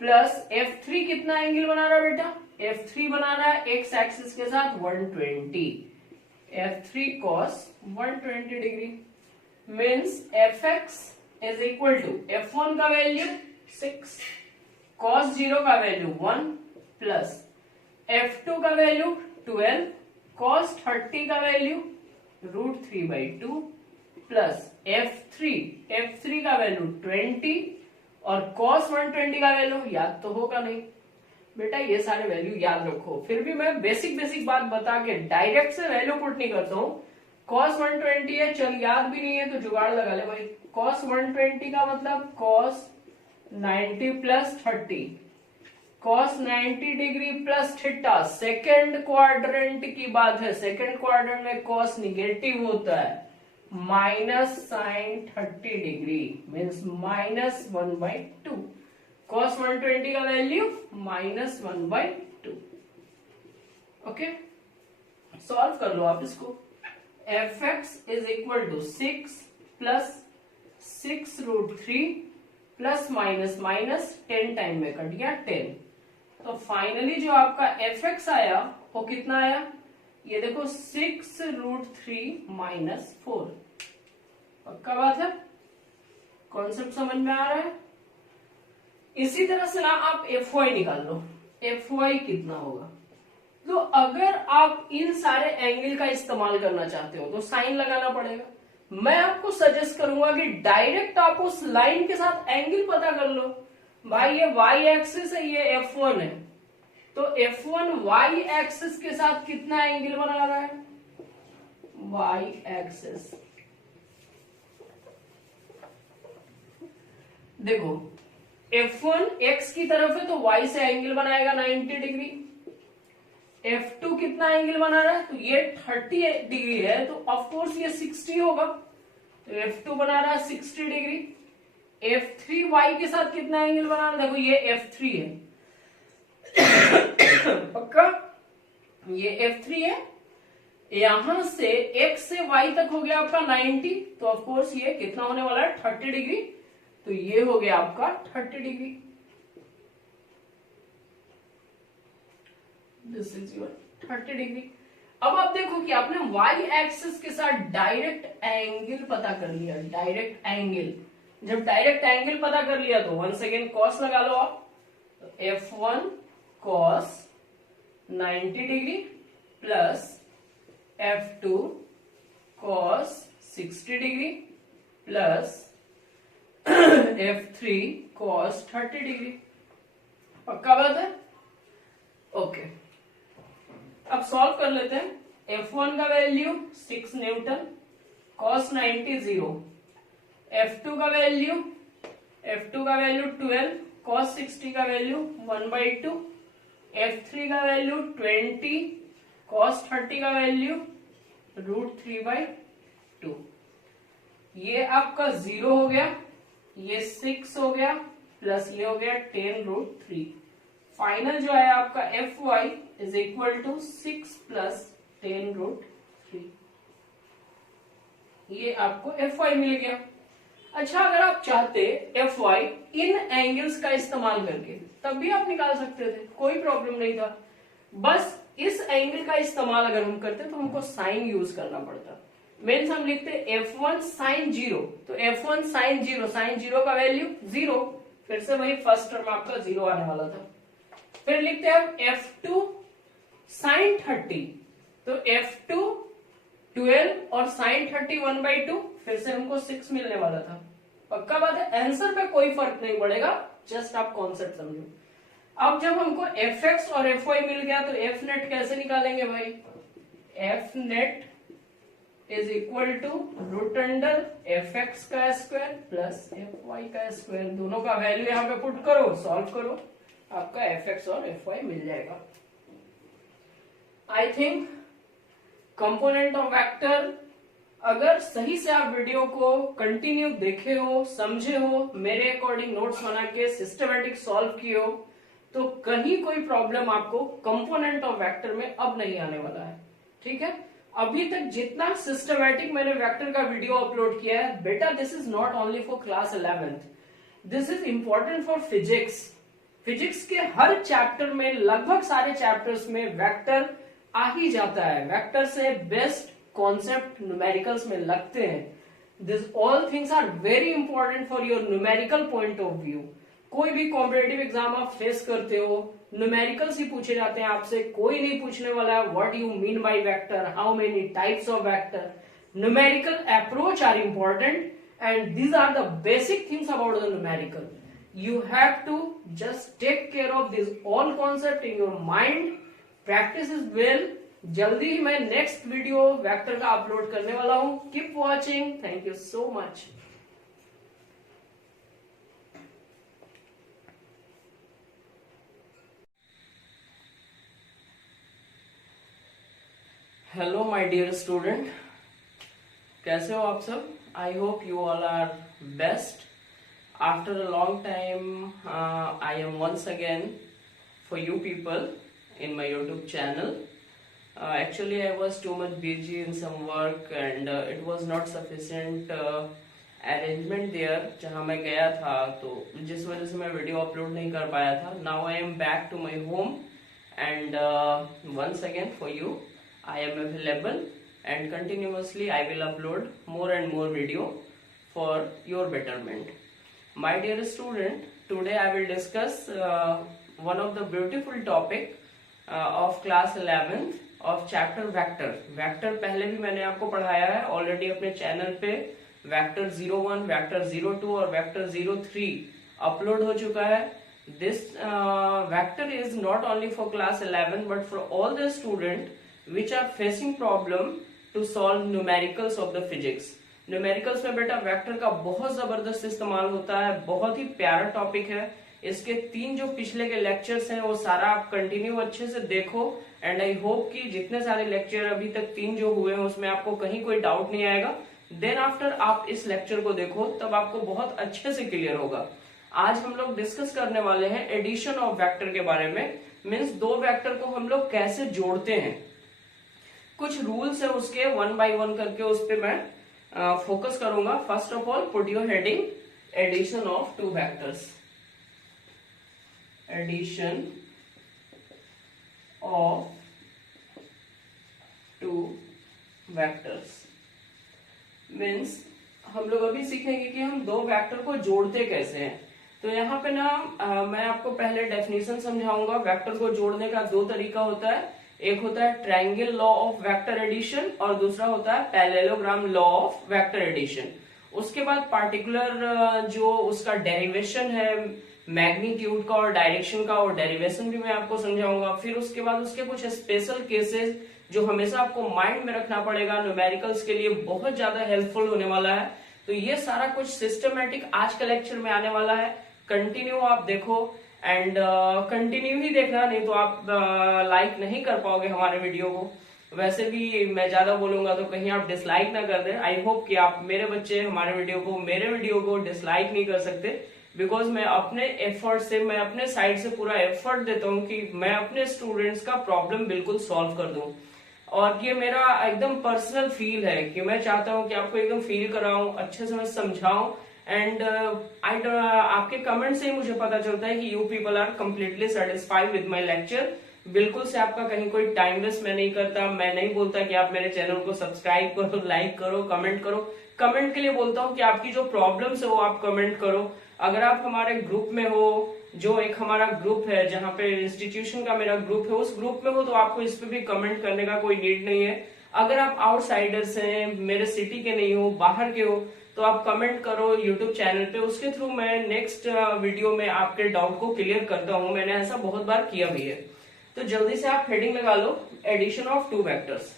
plus F3 कितना एंगल बना रहा है बेटा F3 बना रहा है एक्स एक्सिस के साथ 120 F3 cos 120 degree means Fx is equal to F1 का वैल्यू 6 cos 0 का वैल्यू 1 प्लस F2 का वैल्यू 12 cos 30 का वैल्यू √3/2 प्लस F3 का वैल्यू 20 और cos 120 का वैल्यू याद तो होगा नहीं बेटा, ये सारे वैल्यू याद रखो। फिर भी मैं बेसिक बात बता के डायरेक्ट से वैल्यू पुट नहीं करता हूँ। cos 120 है, चल याद भी नहीं है तो जुगाड़ लगा ले भाई। cos 120 का मतलब cos 90 plus 30 cos 90 degree plus theta. Second quadrant की बात है, सेकेंड क्वाड्रेंट में cos निगेटिव होता है minus sine 30 degree means -1/2 cos 120 का वैल्यू -1/2। ओके, सॉल्व कर लो आप इसको। Fx is equal to 6 plus 6√3 plus minus minus 10 time में कट गया 10, तो फाइनली जो आपका Fx आया वो कितना आया, ये देखो 6√3 माइनस 4। पक्का बात है, कॉन्सेप्ट समझ में आ रहा है। इसी तरह से ना आप Fy निकाल लो, Fy कितना होगा। तो अगर आप इन सारे एंगल का इस्तेमाल करना चाहते हो तो साइन लगाना पड़ेगा। मैं आपको सजेस्ट करूंगा कि डायरेक्ट आप उस लाइन के साथ एंगल पता कर लो। भाई ये y एक्सिस है, ये F1 है, तो F1 y एक्सिस के साथ कितना एंगल बना रहा है, y एक्सिस। देखो F1 x की तरफ है तो y से एंगल बनाएगा 90 डिग्री। F2 कितना एंगल बना रहा है, तो ये 30 डिग्री है तो ऑफ कोर्स ये 60 होगा, तो F2 बना रहा है 60 डिग्री। F3 y के साथ कितना एंगल बना रहा है, देखो ये F3 है पक्का, ये F3 है। यहां से x से y तक हो गया आपका 90, तो ऑफ कोर्स ये कितना होने वाला है 30 डिग्री, तो ये हो गया आपका 30 degree. This is your 30 degree. अब आप देखो कि आपने y एक्सिस के साथ डायरेक्ट एंगल पता कर लिया, डायरेक्ट एंगल। जब डायरेक्ट एंगल पता कर लिया तो वंस अगेन cos लगा लो आप, तो F1 cos 90 degree plus F2 cos 60 degree plus F3 cos 30 degree. पक्का बात है, ओके। अब सॉल्व कर लेते हैं। F1 का वैल्यू 6 न्यूटन, cos 90 0, F2 का वैल्यू 12, cos 60 का वैल्यू 1/2, F3 का वैल्यू 20, cos 30 का वैल्यू √3/2। ये आपका 0 हो गया, ये 6 हो गया, प्लस ये हो गया 10√3। फाइनल जो है आपका Fy is equal to 6 plus 10√3। ये आपको Fy मिल गया। अच्छा, अगर आप चाहते Fy इन एंगल्स का इस्तेमाल करके तब भी आप निकाल सकते थे, कोई प्रॉब्लम नहीं था। बस इस एंगल का इस्तेमाल अगर हम करते तो हमको साइन यूज करना पड़ता। मीन्स हम लिखते F1 sin 0, तो F1 sin 0, sin 0 का वैल्यू 0, फिर से वही फर्स्ट टर्म आपका 0 आने वाला था। फिर लिखते हैं F2 sin 30, तो F2 12 और sin 30 1/2, फिर से हमको 6 मिलने वाला था। पक्का बात है, आंसर पे कोई फर्क नहीं पड़ेगा, जस्ट आप कॉन्सेप्ट समझो। अब जब हमको Fx और Fy मिल गया तो F नेट कैसे निकालेंगे भाई, F net is equal to √Fx का स्क्वायर प्लस Fy का स्क्वायर। दोनों का वैल्यू यहाँ पे पुट करो, सॉल्व करो, आपका Fx और Fy मिल जाएगा। I think component of vector अगर सही से आप वीडियो को कंटिन्यू देखे हो, समझे हो, मेरे अकॉर्डिंग नोट्स बना के सिस्टमेटिक सॉल्व किए हो, तो कहीं कोई प्रॉब्लम आपको कंपोनेंट ऑफ वेक्टर में अब नहीं आने वाला है। ठीक है, अभी तक जितना सिस्टमेटिक मैंने वेक्टर का वीडियो अपलोड किया है बेटा, this is not only for class 11th, this is important for physics. Physics के हर चैप्टर में, लगभग सारे चैप्टर्स में वेक्टर आ ही जाता है। वेक्टर से बेस्ट कॉन्सेप्ट न्यूमेरिकल्स में लगते हैं। This all things are very important for your numerical point of view. कोई भी कॉम्पिटेटिव एग्जाम आप फेस करते हो, न्यूमेरिकल्स ही पूछे जाते हैं आपसे, कोई नहीं पूछने वाला है what you mean by vector, how many types of vector. Numerical approach are important and these are the basic things about the numerical. You have to just take care of this all concept in your mind. Practice is well. जल्दी ही मैं नेक्स्ट वीडियो वेक्टर का अपलोड करने वाला हूं। Keep watching, thank you so much. Hello my dear student, कैसे हो आप सब? I hope you all are best. After a long time, I am once again for you people in my YouTube channel. Actually, I was too much busy in some work and it was not sufficient arrangement there जहाँ मैं गया था, तो जिस वजह से मैं वीडियो अपलोड नहीं कर पाया था. Now I am back to my home and once again for you I am available and continuously I will upload more and more video for your betterment. My dear student, today I will discuss one of the beautiful topic of class 11th of chapter vector. Vector पहले भी मैंने आपको पढ़ाया है ऑलरेडी अपने चैनल पे. vector 01, vector 02 और vector 03 अपलोड हो चुका है. This vector is not only for class 11 but for all the student which are facing problem to solve numericals of the physics. Numericals में बेटा वेक्टर का बहुत जबरदस्त इस्तेमाल होता है. बहुत ही प्यारा टॉपिक है. इसके 3 जो पिछले के लेक्चर्स हैं वो सारा आप कंटिन्यू अच्छे से देखो एंड आई होप कि जितने सारे लेक्चर अभी तक 3 जो हुए हैं उसमें आपको कहीं कोई डाउट नहीं आएगा. देन आफ्टर आप इस लेक्चर को देखो तब आपको बहुत अच्छे से क्लियर होगा. आज हम लोग डिस्कस करने वाले हैं एडिशन ऑफ वेक्टर के बारे में. मीन्स 2 वेक्टर को हम लोग कैसे जोड़ते हैं. कुछ रूल्स है उसके, 1 by 1 करके उस पर मैं फोकस करूंगा. First of all put your heading addition of 2 vectors. Addition of 2 vectors means हम लोग अभी सीखेंगे कि हम 2 वेक्टर को जोड़ते कैसे हैं. तो यहाँ पे ना मैं आपको पहले डेफिनेशन समझाऊंगा. वेक्टर को जोड़ने का 2 तरीका होता है. एक होता है triangle law of vector addition और दूसरा होता है parallelogram law of vector addition. उसके बाद पार्टिकुलर जो उसका डेरिवेशन है मैग्नीट्यूड का और डायरेक्शन का, और डेरिवेशन भी मैं आपको समझाऊंगा. फिर उसके बाद उसके कुछ स्पेशल केसेस जो हमेशा आपको माइंड में रखना पड़ेगा, न्यूमेरिकल्स के लिए बहुत ज्यादा हेल्पफुल होने वाला है. तो ये सारा कुछ सिस्टमेटिक आज के लेक्चर में आने वाला है. कंटिन्यू आप देखो एंड कंटिन्यू ही देखना, नहीं तो आप लाइक नहीं कर पाओगे हमारे वीडियो को. वैसे भी मैं ज्यादा बोलूंगा तो कहीं आप डिसलाइक ना कर दें. आई होप कि आप मेरे बच्चे हमारे मेरे वीडियो को डिसलाइक नहीं कर सकते, बिकॉज मैं अपने एफर्ट से, मैं अपने साइड से पूरा एफर्ट देता हूँ कि मैं अपने स्टूडेंट्स का प्रॉब्लम बिल्कुल सॉल्व कर दूं. और ये मेरा एकदम पर्सनल फील है कि मैं चाहता हूँ कि आपको एकदम फील कराऊं, अच्छे से मैं समझाऊं. एंड आपके कमेंट से ही मुझे पता चलता है कि you people are completely satisfied with my lecture. बिल्कुल से आपका कहीं कोई टाइम वेस्ट मैं नहीं करता. मैं नहीं बोलता कि आप मेरे चैनल को सब्सक्राइब करो, लाइक करो, कमेंट करो. कमेंट के लिए बोलता हूँ कि आपकी जो प्रॉब्लम्स है वो आप कमेंट करो. अगर आप हमारे ग्रुप में हो, जो एक हमारा ग्रुप है जहाँ पे इंस्टीट्यूशन का मेरा ग्रुप है, उस ग्रुप में हो तो आपको इस पे भी कमेंट करने का कोई नीड नहीं है. अगर आप आउटसाइडर्स हैं, मेरे सिटी के नहीं हो, बाहर के हो, तो आप कमेंट करो यूट्यूब चैनल पे. उसके थ्रू मैं नेक्स्ट वीडियो में आपके डाउट को क्लियर करता हूं. मैंने ऐसा बहुत बार किया भी है. तो जल्दी से आप हेडिंग लगा लो, addition of 2 vectors.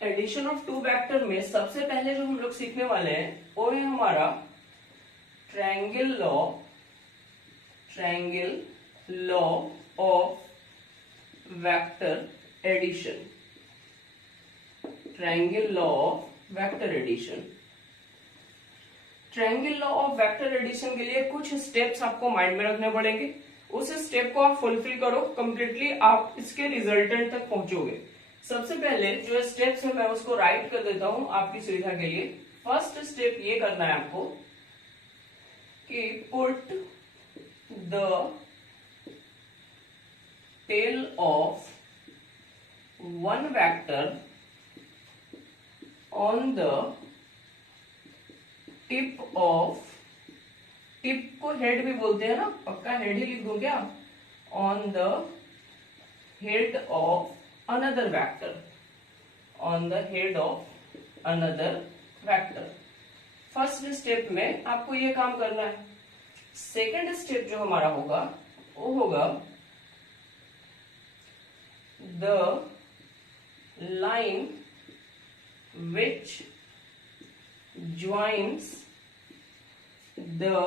Addition of 2 vector में सबसे पहले जो हम लोग सीखने वाले हैं वो है हमारा triangle law of vector addition, triangle law of vector addition. Triangle law of vector addition के लिए कुछ स्टेप्स आपको माइंड में रखने पड़ेंगे। उस स्टेप को आप फुलफिल करो कंप्लीटली, आप इसके रिजल्टेंट तक पहुंचोगे। सबसे पहले जो स्टेप्स है मैं उसको राइट कर देता हूं आपकी सुविधा के लिए। फर्स्ट स्टेप ये करना है आपको कि put the tail of one vector on the tip of, tip को हेड भी बोलते हैं ना, पक्का हेड ही लिख दूं क्या, on the head of another vector, on the head of another vector. First step में आपको ये काम करना है। सेकेंड स्टेप जो हमारा होगा वो होगा the line which joins the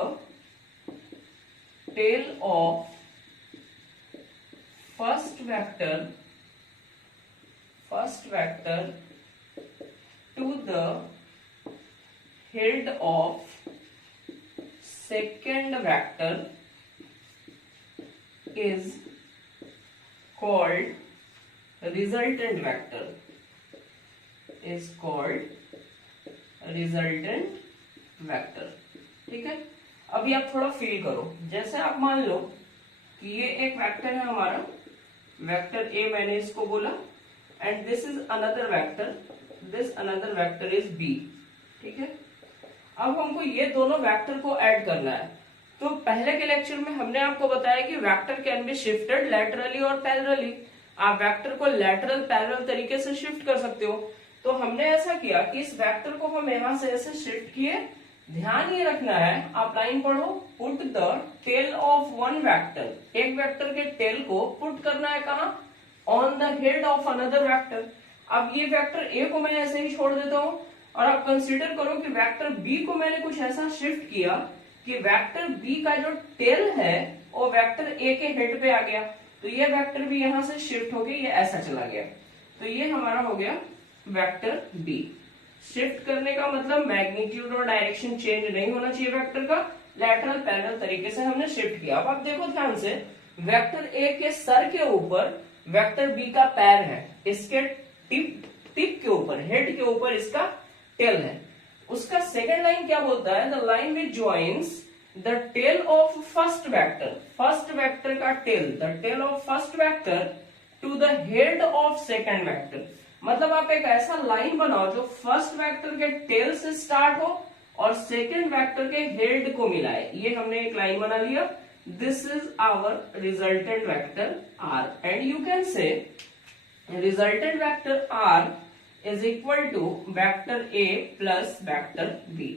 tail of first vector to the head of second vector is called resultant vector, is called resultant vector. ठीक है, अभी आप थोड़ा फील करो। जैसे आप मान लो कि ये एक वेक्टर है हमारा, वेक्टर ए मैंने इसको बोला, and this is another vector, this another vector is B. ठीक है, अब हमको ये दोनों वेक्टर को ऐड करना है। तो पहले के लेक्चर में हमने आपको बताया कि vector can be shifted laterally और पैरेलली। आप वेक्टर को लैटरल पैरेलल तरीके से शिफ्ट कर सकते हो। तो हमने ऐसा किया कि इस वेक्टर को हम यहां से ऐसे शिफ्ट किए। ध्यान ये रखना है, आप लाइन पढ़ो, put the tail of one vector, एक वेक्टर के टेल को पुट करना है कहां, on the head of another vector. अब ये वेक्टर ए को मैं ऐसे ही छोड़ देता हूं, और आप कंसीडर करो कि वेक्टर बी को मैंने कुछ ऐसा शिफ्ट किया कि वेक्टर बी का जो टेल है वो वेक्टर ए के हेड पे आ गया। तो ये वेक्टर भी यहां से शिफ्ट होके ये ऐसा चला गया। तो ये हमारा हो गया वेक्टर बी। शिफ्ट करने का मतलब मैग्नीट्यूड और डायरेक्शन चेंज नहीं होना चाहिए वेक्टर का, लैटरल पैरेलल तरीके से हमने शिफ्ट किया। अब आप देखो ध्यान से, वेक्टर ए के सर के ऊपर वेक्टर बी का पैर है, इसके टिप के ऊपर, हेड के ऊपर इसका टेल है। उसका सेकेंड लाइन क्या बोलता है, the line which joins the tail of first vector, first vector का tail, the tail of first vector to the head of second vector. मतलब आप एक ऐसा लाइन बनाओ जो फर्स्ट वेक्टर के टेल से स्टार्ट हो और सेकेंड वेक्टर के हेड को मिलाए। ये हमने एक लाइन बना लिया। This is our resultant vector R, and you can say resultant vector R is equal to vector A plus vector B.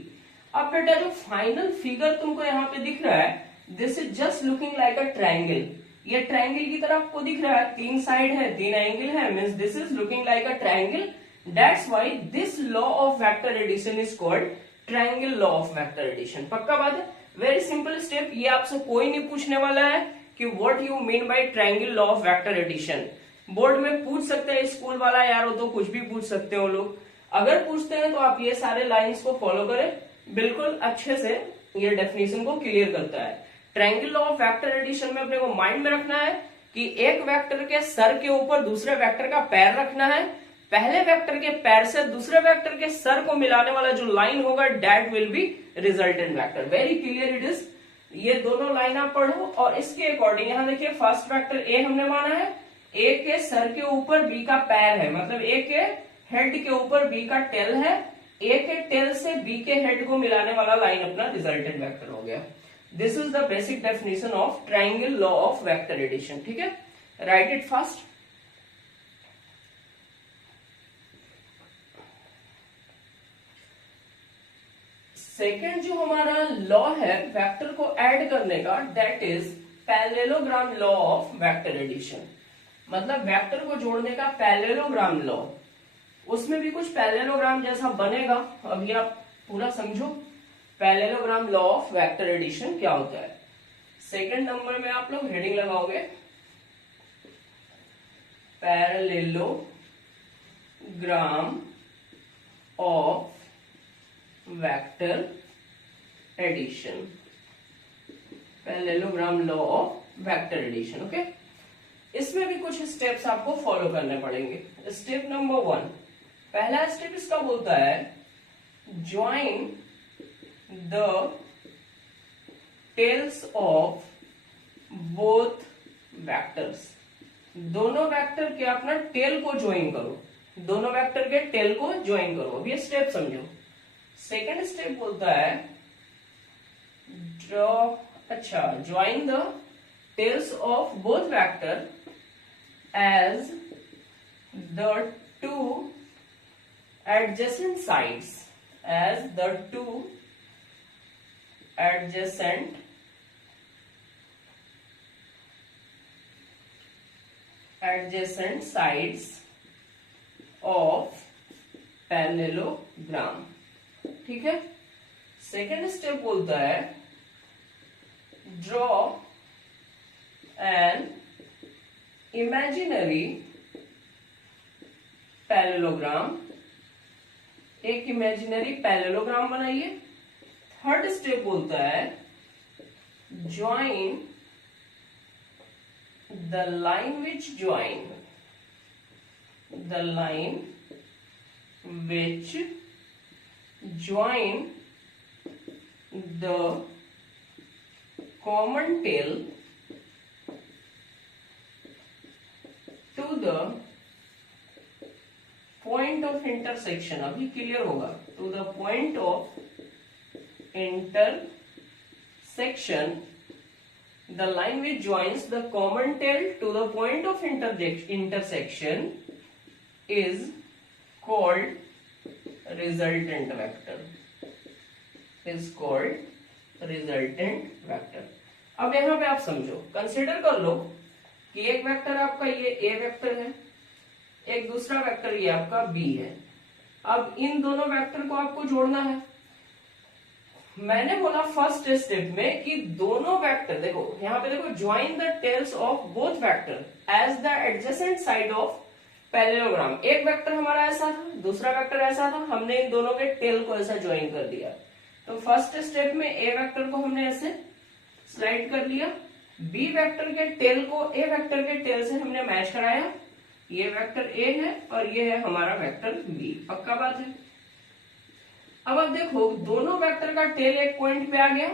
अब बेटा जो फाइनल फिगर तुमको यहाँ पे दिख रहा है, this is just looking like a triangle. ये ट्रायंगल की तरह आपको दिख रहा है, तीन साइड है, तीन एंगल है, means this is looking like a triangle. That's why this law of vector addition is called triangle law of vector addition. पक्का बात है, वेरी सिंपल स्टेप। ये आपसे कोई नहीं पूछने वाला है कि what you mean by triangle law of vector addition. Board में पूछ सकते हैं स्कूल वाला यार, वो तो कुछ भी पूछ सकते हो लोग। अगर पूछते हैं तो आप ये सारे लाइंस को फॉलो करें, बिल्कुल अच्छे से ये डेफिनेशन को क्लियर करता है। Triangle law of vector addition में अपने को माइंड में रखना है कि एक वेक्टर के सर के ऊपर दूसरे वेक्टर का पैर रखना है। पहले वेक्टर के पैर से दूसरे वेक्टर के सर को मिलाने वाला जो लाइन होगा, that will be resultant vector. Very clear it is. ये दोनों लाइन आप पढ़ो और इसके अकॉर्डिंग यहाँ देखिए, फर्स्ट वेक्टर ए हमने माना है, ए के सर के ऊपर बी का पैर है, मतलब ए के हेड के ऊपर बी का टेल है, ए के टेल से बी के हेड को मिलाने वाला लाइन अपना रिजल्टेंट वेक्टर हो गया। This is the basic definition of triangle law of vector addition. ठीक है, राइट इट फास्ट। सेकेंड जो हमारा लॉ है वेक्टर को ऐड करने का, that is parallelogram law of vector addition. मतलब वेक्टर को जोड़ने का पैरेललोग्राम लॉ, उसमें भी कुछ पैरेललोग्राम जैसा बनेगा। अभी आप पूरा समझो parallelogram law of vector addition क्या होता है। सेकंड नंबर में आप लोग हेडिंग लगाओगे parallelogram of vector addition, parallelogram law of vector addition. Okay, इसमें भी कुछ स्टेप्स आपको फॉलो करने पड़ेंगे। स्टेप नंबर 1, पहला स्टेप इसका बोलता है join the tails of both vectors, दोनों वेक्टर के अपना टेल को ज्वाइन करो, दोनों वेक्टर के टेल को ज्वाइन करो। अब ये स्टेप समझो। सेकंड स्टेप बोलता है join the tails of both vector as the two adjacent sides, as the two adjacent sides of parallelogram। ठीक है। सेकेंड स्टेप बोलता है ड्रॉ एन इमेजिनरी पैरेललोग्राम, एक इमेजिनरी पैरेललोग्राम बनाइए। थर्ड स्टेप बोलता है join the line which join, the line which join the common tail to the point of intersection. अभी क्लियर होगा। To the point of intersection, the line which joins the common tail to the point of intersection is called resultant vector, is called resultant vector. अब यहां पे आप समझो, कंसिडर कर लो कि एक वेक्टर आपका ये ए वेक्टर है, एक दूसरा वेक्टर ये आपका बी है। अब इन दोनों वेक्टर को आपको जोड़ना है। मैंने बोला फर्स्ट स्टेप में कि दोनों वेक्टर, देखो यहां पे देखो, join the tails of both vector as the adjacent side of parallelogram. एक वेक्टर हमारा ऐसा था, दूसरा वेक्टर ऐसा था, हमने इन दोनों के टेल को ऐसा ज्वाइन कर दिया। तो फर्स्ट स्टेप में ए वेक्टर को हमने ऐसे स्लाइड कर लिया, बी वेक्टर के टेल को ए वेक्टर के टेल से हमने मैच कराया। ये वेक्टर ए है और ये है हमारा वेक्टर बी। पक्का बात है। अब आप देखो, दोनों वेक्टर का टेल एक पॉइंट पे आ गया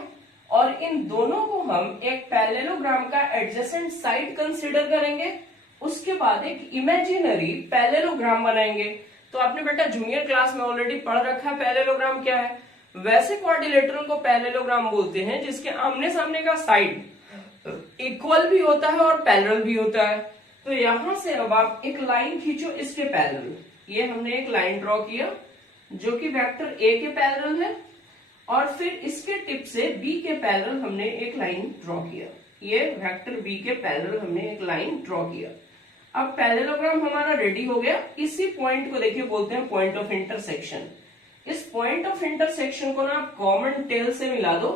और इन दोनों को हम एक पैरेललोग्राम का एडजेसेंट साइड कंसीडर करेंगे। उसके बाद एक इमेजिनरी पैरेललोग्राम बनाएंगे। तो आपने बेटा जूनियर क्लास में ऑलरेडी पढ़ रखा है पैरेललोग्राम क्या है। वैसे क्वाड्रिलेटरल को पैरेललोग्राम बोलते हैं जिसके आमने सामने का साइड इक्वल भी होता है और पैरेलल भी होता है। तो यहां से अब आप एक लाइन खींचो इसके पैरेलल। ये हमने एक लाइन ड्रॉ किया जो कि वेक्टर ए के पैरेलल है और फिर इसके टिप से बी के पैरेलल हमने एक लाइन ड्रॉ किया। ये वेक्टर बी के पैरेलल हमने एक लाइन ड्रॉ किया। अब पैरेललोग्राम हमारा रेडी हो गया। इसी पॉइंट को देखिए बोलते हैं पॉइंट ऑफ इंटरसेक्शन। इस पॉइंट ऑफ इंटरसेक्शन को ना आप कॉमन टेल से मिला दो।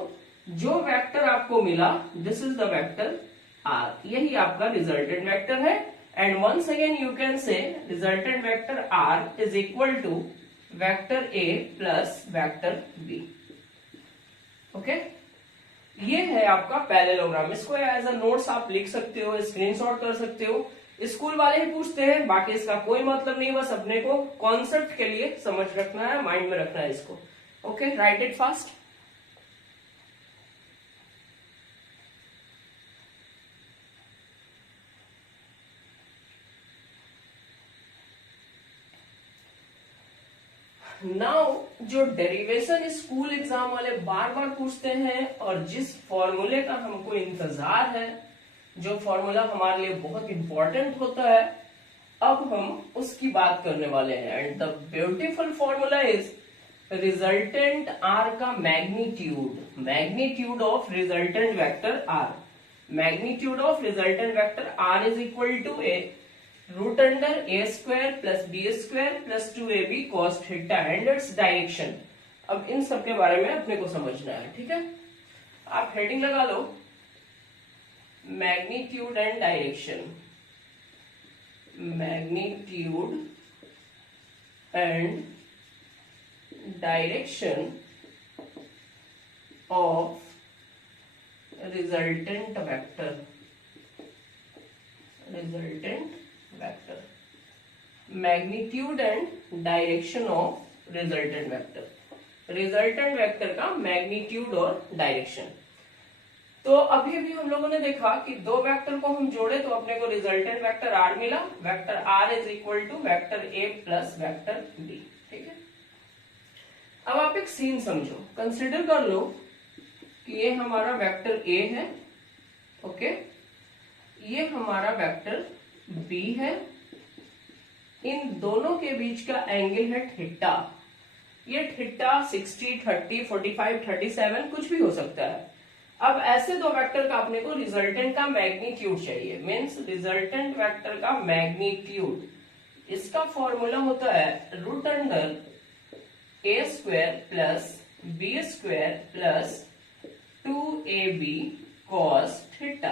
जो वेक्टर आपको मिला, this is the vector R, यही आपका रिजल्टेंट वेक्टर है। And once again you can say resultant vector R is equal to vector A plus vector B. Okay, ये है आपका पैरेललोग्राम। इसको एज अ नोट्स आप लिख सकते हो, स्क्रीनशॉट कर सकते हो। स्कूल वाले ही पूछते हैं, बाकी इसका कोई मतलब नहीं, बस अपने को कॉन्सेप्ट के लिए समझ रखना है, माइंड में रखना है इसको। Okay, right it fast. Now जो डेरिवेशन स्कूल एग्जाम वाले बार बार पूछते हैं और जिस फॉर्मूले का हमको इंतजार है, जो फॉर्मूला हमारे लिए बहुत इंपॉर्टेंट होता है, अब हम उसकी बात करने वाले हैं। And the beautiful formula is resultant R का magnitude, magnitude of resultant vector R. Magnitude of resultant vector R is equal to A root under A square plus B square plus 2ab cos theta and its direction. अब इन सब के बारे में अपने को समझना है, ठीक है। आप हेडिंग लगा लो magnitude and direction, magnitude and direction of resultant vector, magnitude and direction of resultant vector, resultant vector का मैग्नीट्यूड और डायरेक्शन। तो अभी भी हम लोगों ने देखा कि दो वेक्टर को हम जोड़े तो अपने को रिजल्टेंट वेक्टर आर मिला, vector R is equal to vector A plus vector B. ठीक है, अब आप एक सीन समझो, कंसिडर कर लो कि ये हमारा वेक्टर ए है, ओके, ये हमारा वेक्टर बी है, इन दोनों के बीच का एंगल है थीटा, ये थीटा 60, 30, 45, 37 कुछ भी हो सकता है। अब ऐसे दो वेक्टर का अपने को रिजल्टेंट का मैग्नीट्यूड चाहिए, मीन्स रिजल्टेंट वेक्टर का मैग्नीट्यूड, इसका फॉर्मूला होता है root under A square plus B square plus 2ab cos theta.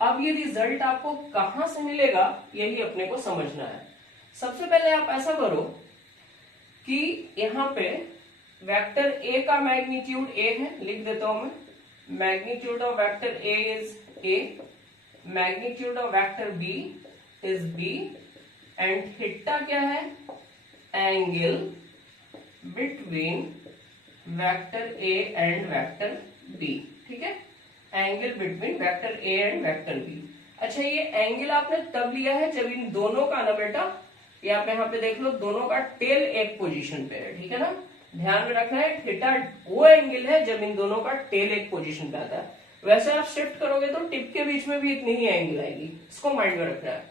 अब ये रिजल्ट आपको कहां से मिलेगा यही अपने को समझना है। सबसे पहले आप ऐसा करो कि यहाँ पे वेक्टर ए का मैग्नीट्यूड ए है, लिख देता हूं मैं, magnitude of vector A is A, magnitude of vector B is B, and theta क्या है, angle between vector A and vector B. ठीक है, angle between vector A and vector B. अच्छा, ये एंगल आपने तब लिया है जब इन दोनों का ना बेटा, ये आप यहाँ पे देख लो, दोनों का टेल एक पोजीशन पे है, ठीक है ना, ध्यान में रखना है थीटा वो एंगल है जब इन दोनों का टेल एक पोजीशन पे आता है। वैसे आप शिफ्ट करोगे तो टिप के बीच में भी इतनी ही एंगल आएगी, इसको माइंड में रखना है।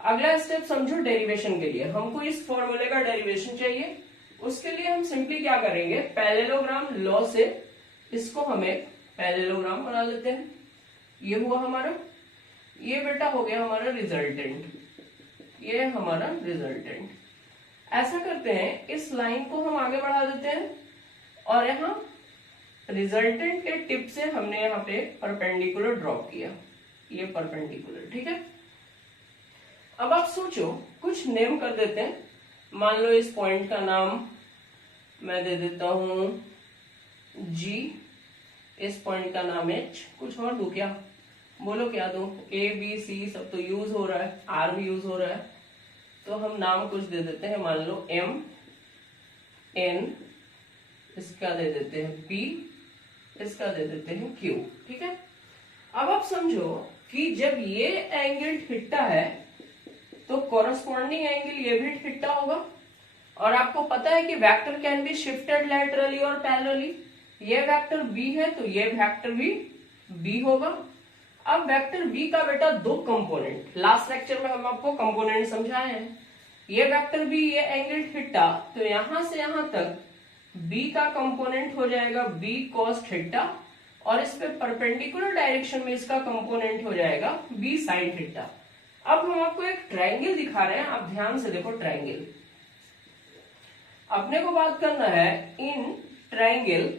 अगला स्टेप समझो डेरिवेशन के लिए, हमको इस फॉर्मूले का डेरिवेशन चाहिए। उसके लिए हम सिंपली क्या करेंगे, पैरेललोग्राम लॉ से इसको हमें पैरेललोग्राम बना लेते हैं। ये हुआ हमारा, ये बेटा हो गया हमारा रिजल्टेंट, ये हमारा रिजल्टेंट। ऐसा करते हैं, इस लाइन को हम आगे बढ़ा देते हैं और यहाँ रिजल्टेंट के टिप से हमने यहाँ पे परपेंडिकुलर ड्रॉप किया, ये परपेंडिकुलर। ठीक है, अब आप सोचो, कुछ नेम कर देते हैं। मान लो इस पॉइंट का नाम मैं दे देता हूं G, इस पॉइंट का नाम H, कुछ और दूं क्या, बोलो क्या दूं, A B C सब तो यूज हो रहा है, R भी यूज हो रहा है, तो हम नाम कुछ दे देते हैं, मान लो M N, इसका दे देते हैं P, इसका दे देते हैं Q। ठीक है, अब आप समझो कि जब ये एंगल थीटा है तो कॉरस्पॉन्डिंग एंगल ये भी थीटा होगा, और आपको पता है कि vector can be shifted laterally और पैरेलली। ये वेक्टर b है तो ये वेक्टर भी b होगा। अब वेक्टर b का बेटा दो कंपोनेंट, लास्ट लेक्चर में हम आपको कंपोनेंट समझाए हैं। ये वेक्टर b, ये एंगल थीटा, तो यहां से यहां तक b का कंपोनेंट हो जाएगा b cos थीटा, और इस पे परपेंडिकुलर डायरेक्शन में इसका कंपोनेंट हो जाएगा b sin थीटा। अब हम आपको एक ट्रायंगल दिखा रहे हैं, आप ध्यान से देखो। ट्रायंगल अपने को बात करना है इन ट्रायंगल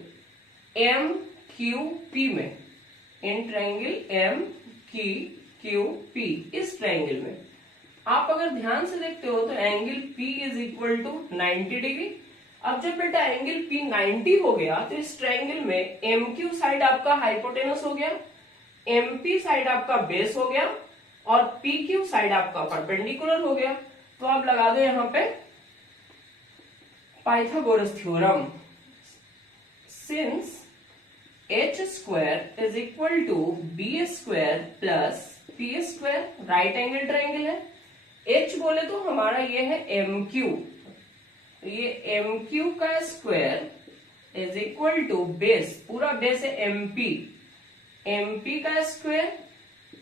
MQP में, इन ट्रायंगल MQP, इस ट्रायंगल में आप अगर ध्यान से देखते हो तो angle P is equal to 90 degree. अब जब बेटा एंगल P 90 हो गया तो इस ट्रायंगल में MQ साइड आपका हाइपोटेनस हो गया, MP साइड आपका बेस हो गया, और PQ साइड आपका परपेंडिकुलर हो गया। तो आप लगा दो यहां पे Pythagoras theorem, since h square is equal to b square plus p square, right angle triangle है। h बोले तो हमारा ये है MQ, ये MQ का square is equal to base, पूरा बेस है MP का स्क्वायर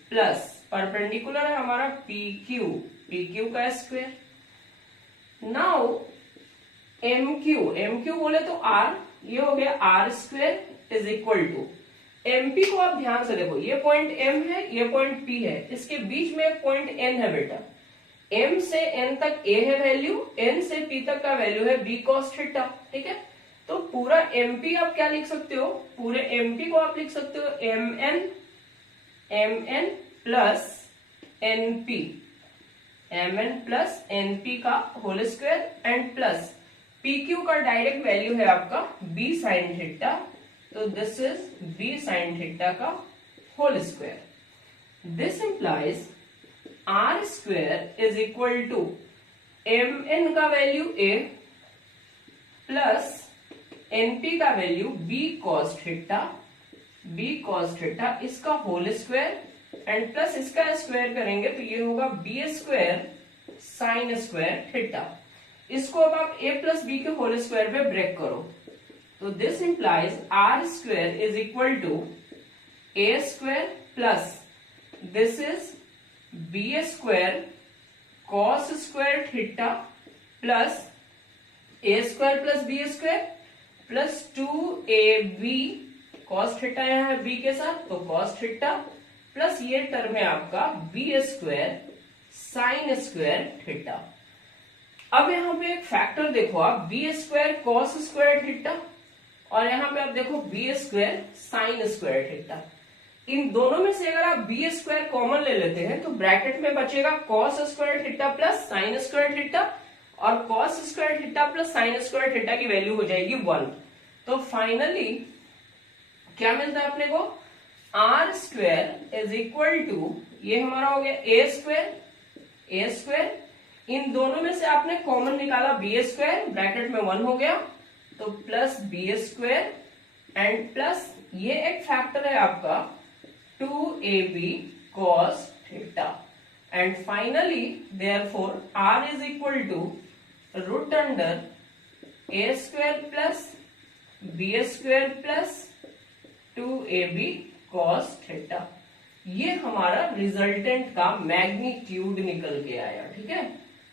प्लस परपेंडिकुलर है हमारा PQ का स्क्वायर। नाउ MQ बोले तो R, ये हो गया R square is equal to MP को आप ध्यान से देखो, ये पॉइंट M है, ये पॉइंट P है, इसके बीच में एक पॉइंट N है बेटा। M से N तक A है वैल्यू, N से P तक का वैल्यू है B cos थीटा। ठीक है, तो पूरा MP आप क्या लिख सकते हो, पूरे MP को आप लिख सकते हो MN mn plus np, mn plus np का whole square and plus pq का डायरेक्ट वैल्यू है आपका b साइन थीटा, तो this is b sine theta का whole square. This implies r square is equal to mn का वैल्यू a प्लस np का वैल्यू b cos थीटा इसका होल स्क्वायर एंड प्लस इसका स्क्वायर करेंगे तो ये होगा b square sine square theta. इसको अब आप a प्लस बी के होल स्क्वायर पे ब्रेक करो तो this implies r square is equal to a square plus this is b square cos square theta plus a square plus b square plus 2ab cos theta यहाँ है b के साथ तो cos थीटा प्लस ये टर्म है आपका b square sine square theta. अब यहाँ पे एक फैक्टर देखो आप b square cos square theta और यहाँ पे आप देखो b square sine square theta. इन दोनों में से अगर आप b स्क्वायर कॉमन ले लेते हैं तो ब्रैकेट में बचेगा cos square theta plus sine square theta और cos square theta plus sine square theta की वैल्यू हो जाएगी 1. तो फाइनली क्या मिलता है अपने को, R square is equal to ये हमारा हो गया ए स्क्वायर. इन दोनों में से आपने कॉमन निकाला बी स्क्वायर, ब्रैकेट में 1 हो गया तो plus B square and plus ये एक फैक्टर है आपका 2ab cos theta and finally therefore r is equal to root under a square plus b square plus 2ab cos theta. ये हमारा रिजल्टेंट का मैग्नीट्यूड निकल के आया. ठीक है,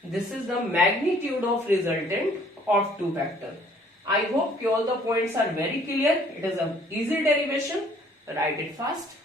this is the magnitude of resultant of two vector. I hope all the points are very clear. It is an easy derivation. Write it fast.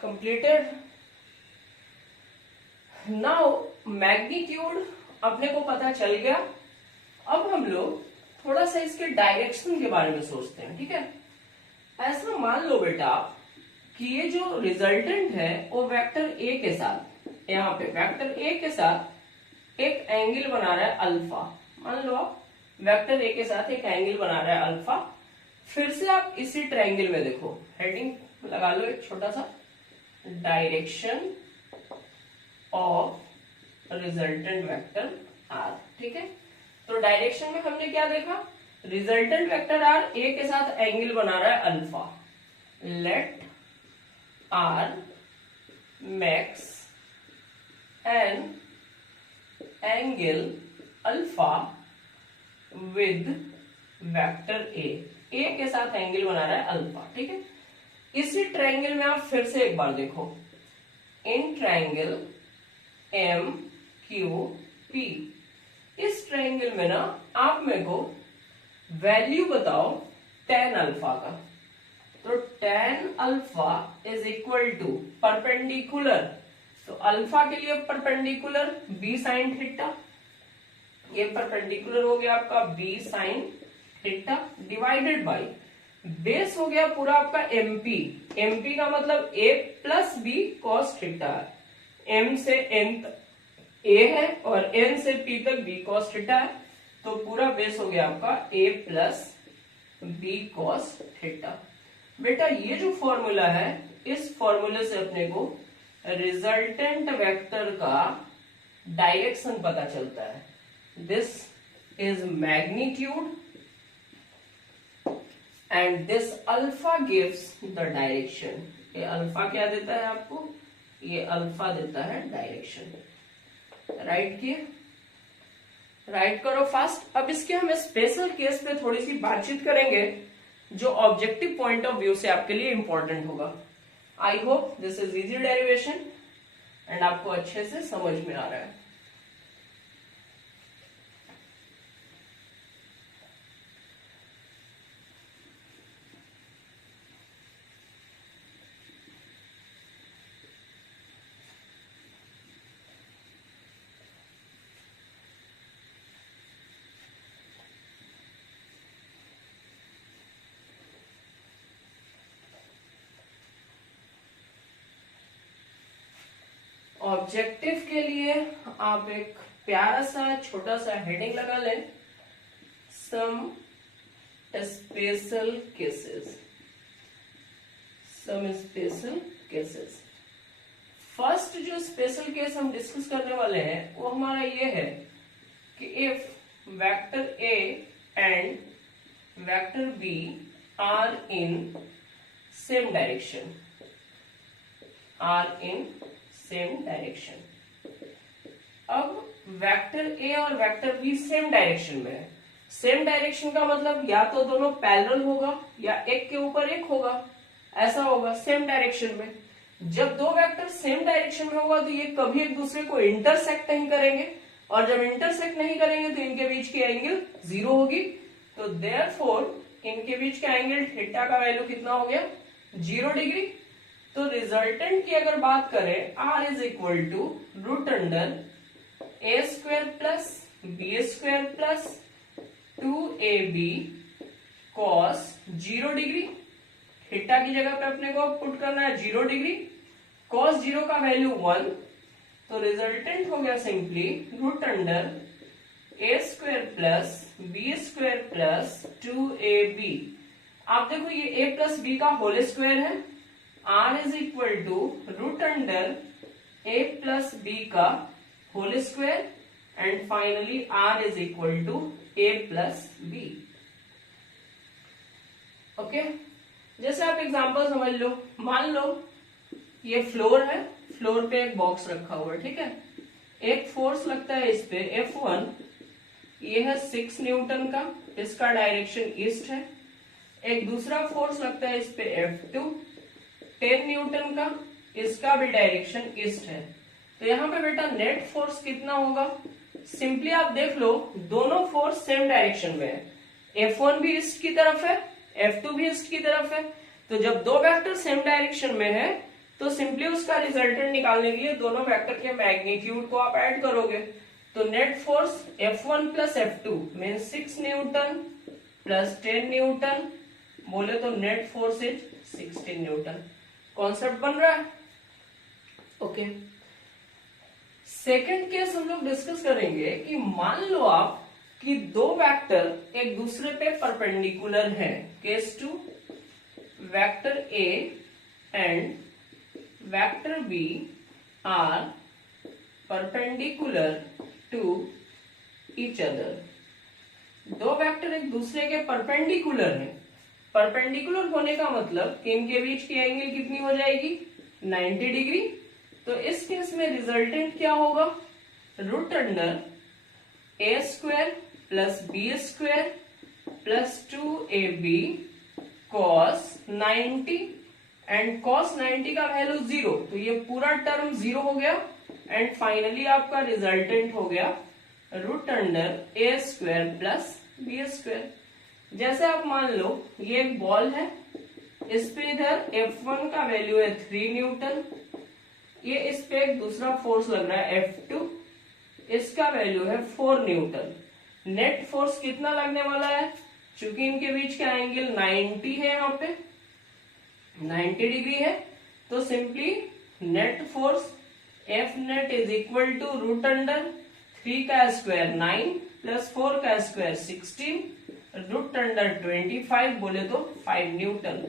Completed. Now magnitude अपने को पता चल गया. अब हम लोग थोड़ा सा इसके डायरेक्शन के बारे में सोचते हैं. ठीक है, ऐसा मान लो बेटा कि ये जो रिजल्टेंट है वो वेक्टर ए के साथ, यहाँ पे वेक्टर ए के साथ एक एंगल बना रहा है अल्फा. मान लो आप वेक्टर ए के साथ एक एंगल बना रहा है अल्फा. फिर से आप इसी ट्रायंगल में देखो, हेडिंग लगा लो एक छोटा सा, direction of resultant vector R. ठीक है, तो डायरेक्शन में हमने क्या देखा, रिजल्टेंट वेक्टर आर ए के साथ एंगल बना रहा है alpha. Let R makes an angle alpha with vector A के साथ एंगल बना रहा है अल्फा. ठीक है, इसी ट्रायंगल में आप फिर से एक बार देखो, in triangle M Q P. इस ट्रायंगल में ना आप मेरे को वैल्यू बताओ tan अल्फा का. तो tan alpha is equal to perpendicular, तो अल्फा के लिए परपेंडिकुलर b साइन थीटा, ये परपेंडिकुलर हो गया आपका b sine theta divided by base हो गया पूरा आपका एमपी. एमपी का मतलब a plus B cos theta है. m से n a है और n से p तक b कॉस थीटा है, तो पूरा बेस हो गया आपका a plus B cos theta. बेटा ये जो फॉर्मूला है, इस फॉर्मूले से अपने को रिजल्टेंट वेक्टर का डायरेक्शन पता चलता है. This is magnitude and this alpha gives the direction. ये अल्फा क्या देता है आपको, ये अल्फा देता है डायरेक्शन। राइट किए, राइट करो फास्ट। अब इसके हम स्पेशल केस पे थोड़ी सी बातचीत करेंगे जो ऑब्जेक्टिव पॉइंट ऑफ व्यू से आपके लिए इंपॉर्टेंट होगा। I hope this is easy derivation and आपको अच्छे से समझ में आ रहा है। ऑब्जेक्टिव के लिए आप एक प्यारा सा छोटा सा हेडिंग लगा लें, some special cases. Some special cases. First जो स्पेशल केस हम डिस्कस करने वाले हैं वो हमारा ये है कि if vector A and vector B are in same direction, are in same direction. अब वेक्टर ए और वेक्टर बी सेम डायरेक्शन में है। सेम डायरेक्शन का मतलब या तो दोनों पैरेलल होगा या एक के ऊपर एक होगा, ऐसा होगा सेम डायरेक्शन में। जब दो वेक्टर सेम डायरेक्शन में होगा तो ये कभी एक दूसरे को इंटरसेक्ट नहीं करेंगे, और जब इंटरसेक्ट नहीं करेंगे तो इनके बीच की एंगल जीरो होगी। तो देयरफॉर इनके बीच का एंगल थीटा का वैल्यू कितना हो गया, 0 डिग्री। तो रिजल्टेंट की अगर बात करें, r is equal to root under A square plus B square plus 2ab cos 0 degree. Theta की जगह पे अपने को पुट करना है 0 डिग्री, कॉस 0 का वैल्यू 1। तो रिजल्टेंट हो गया simply root under A square plus B square plus 2ab। आप देखो ये a प्लस बी का होल स्क्वायर है, r is equal to root under a plus B का whole square and finally r is equal to a plus B. Okay, जैसे आप एग्जांपल समझ लो, मान लो ये फ्लोर है, फ्लोर पे एक बॉक्स रखा हुआ है, ठीक है। एक फोर्स लगता है इस पे F1, ये है 6 न्यूटन का, इसका डायरेक्शन ईस्ट है। एक दूसरा फोर्स लगता है इस पे F2, 10 न्यूटन का, इसका भी डायरेक्शन ईस्ट है। तो यहाँ पे बेटा नेट फोर्स कितना होगा, सिंपली आप देख लो दोनों फोर्स सेम डायरेक्शन में है। F1 भी ईस्ट की तरफ है, F2 भी ईस्ट की तरफ है। तो जब दो वेक्टर सेम डायरेक्शन में है तो सिंपली उसका रिजल्टेंट निकालने के लिए दोनों वेक्टर के मैग्नीट्यूड को आप ऐड करोगे। तो net force F1 plus F2 mean 6 Newton plus 10 Newton, बोले तो net force is 16 Newton. Concept बन रहा है? ओके। सेकेंड केस हम लोग डिस्कस करेंगे कि मान लो आप कि दो वेक्टर एक दूसरे पे परपेंडिकुलर हैं। Case 2, vector A and vector B are perpendicular to each other. दो वेक्टर एक दूसरे के परपेंडिकुलर हैं। परपेंडिकुलर होने का मतलब कि इनके बीच की एंगल कितनी हो जाएगी, 90 डिग्री। तो इस केस में रिजल्टेंट क्या होगा, root under A square plus B square plus 2ab cos 90 and cos 90 का वैल्यू 0, तो ये पूरा टर्म 0 हो गया एंड फाइनली आपका रिजल्टेंट हो गया root under A square plus B square. जैसे आप मान लो ये एक बॉल है, इस पे इधर F1 का वैल्यू है 3 न्यूटन, ये इस पे एक दूसरा फोर्स लग रहा है F2, इसका वैल्यू है 4 न्यूटन। नेट फोर्स कितना लगने वाला है, चूंकि इनके बीच का एंगल 90 है, यहाँ पे 90 डिग्री है, तो simply net force F net is equal to root under 3 का स्क्वायर 9 प्लस 4 का स्क्वायर 16 रूट अंडर 25, बोले तो 5 न्यूटन।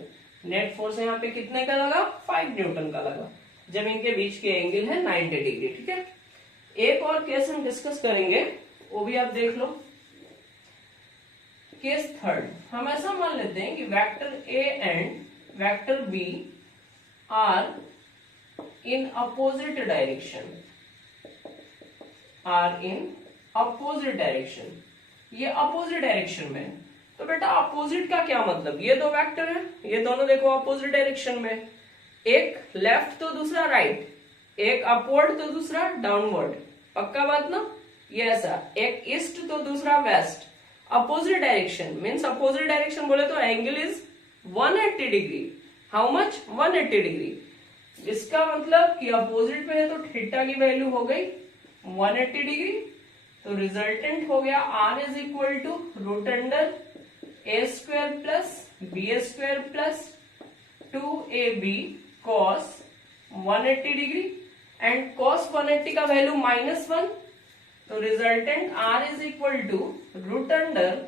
नेट फोर्स यहाँ पे कितने का लगा, 5 न्यूटन का लगा, जब इनके बीच के एंगल है 90 डिग्री। ठीक है, एक और केस हम डिस्कस करेंगे, वो भी आप देख लो। केस थर्ड, हम ऐसा मान लेते हैं कि vector A and vector B are in opposite direction, are in opposite direction, ये अपोजिट डायरेक्शन में। तो बेटा अपोजिट का क्या मतलब, ये दो वेक्टर है, ये दोनों देखो अपोजिट डायरेक्शन में, एक लेफ्ट तो दूसरा राइट, एक अपवर्ड तो दूसरा डाउनवर्ड, पक्का बात ना। ये ऐसा, एक ईस्ट तो दूसरा west, opposite direction means opposite direction बोले तो angle is 180 degree. How much? 180 degree. इसका मतलब कि अपोजिट में है तो थीटा की वैल्यू हो गई 180 डिग्री। तो रिजल्टेंट हो गया r is equal to root under A square plus B square plus 2ab cos 180 degree and cos 180 का वैल्यू -1। तो resultant r is equal to root under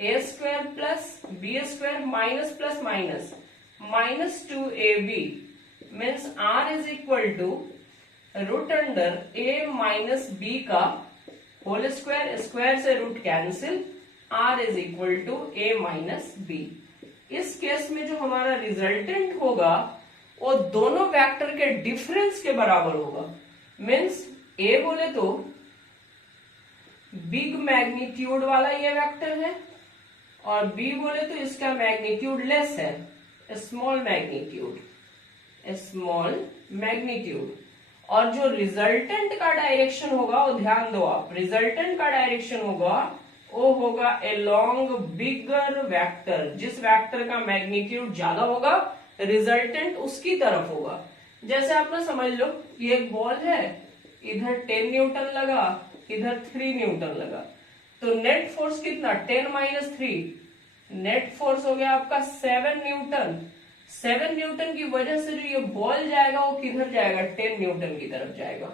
A square plus B square minus plus minus -2ab means r is equal to root under a minus B का होल स्क्वायर, स्क्वायर से root cancel, r is equal to a minus B. इस केस में जो हमारा रिजल्टेंट होगा वो दोनों वेक्टर के डिफरेंस के बराबर होगा। मीन्स a बोले तो बिग मैग्नीट्यूड वाला ये वेक्टर है और b बोले तो इसका मैग्नीट्यूड लेस है, स्मॉल मैग्नीट्यूड, स्मॉल मैग्नीट्यूड। और जो रिजल्टेंट का डायरेक्शन होगा वो ध्यान दो आप, रिजल्टेंट का डायरेक्शन होगा वो होगा अलोंग बिगर वेक्टर। जिस वेक्टर का मैग्नीट्यूड ज्यादा होगा रिजल्टेंट उसकी तरफ होगा। जैसे आप ना समझ लो ये एक बॉल है, इधर 10 न्यूटन लगा, इधर 3 न्यूटन लगा, तो नेट फोर्स कितना 10 - 3, नेट फोर्स हो गया आपका 7 न्यूटन। 7 न्यूटन की वजह से जो ये बॉल जाएगा वो किधर जाएगा, 10 न्यूटन की तरफ जाएगा।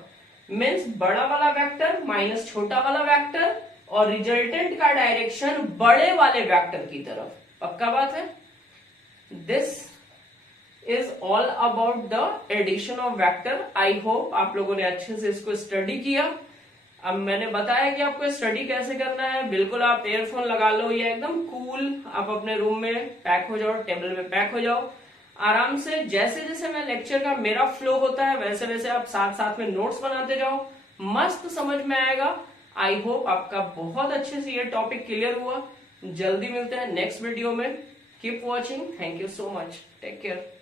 मीन्स बड़ा वाला वेक्टर माइनस छोटा वाला वेक्टर और रिजल्टेंट का डायरेक्शन बड़े वाले वेक्टर की तरफ, पक्का बात है। This is all about the addition of vector. I hope आप लोगों ने अच्छे से इसको स्टडी किया। अब मैंने बताया कि आपको स्टडी कैसे करना है। बिल्कुल आप एयरफोन लगा लो, ये एकदम कूल, आप अपने रूम में पैक हो जाओ, टेबल पे पैक हो जाओ आराम से। जैसे जैसे मैं लेक्चर का मेरा फ्लो होता है वैसे वैसे आप साथ साथ में नोट्स बनाते जाओ, मस्त समझ में आएगा। आई होप आपका बहुत अच्छे से ये टॉपिक क्लियर हुआ। जल्दी मिलते हैं नेक्स्ट वीडियो में। Keep watching, thank you so much, take care.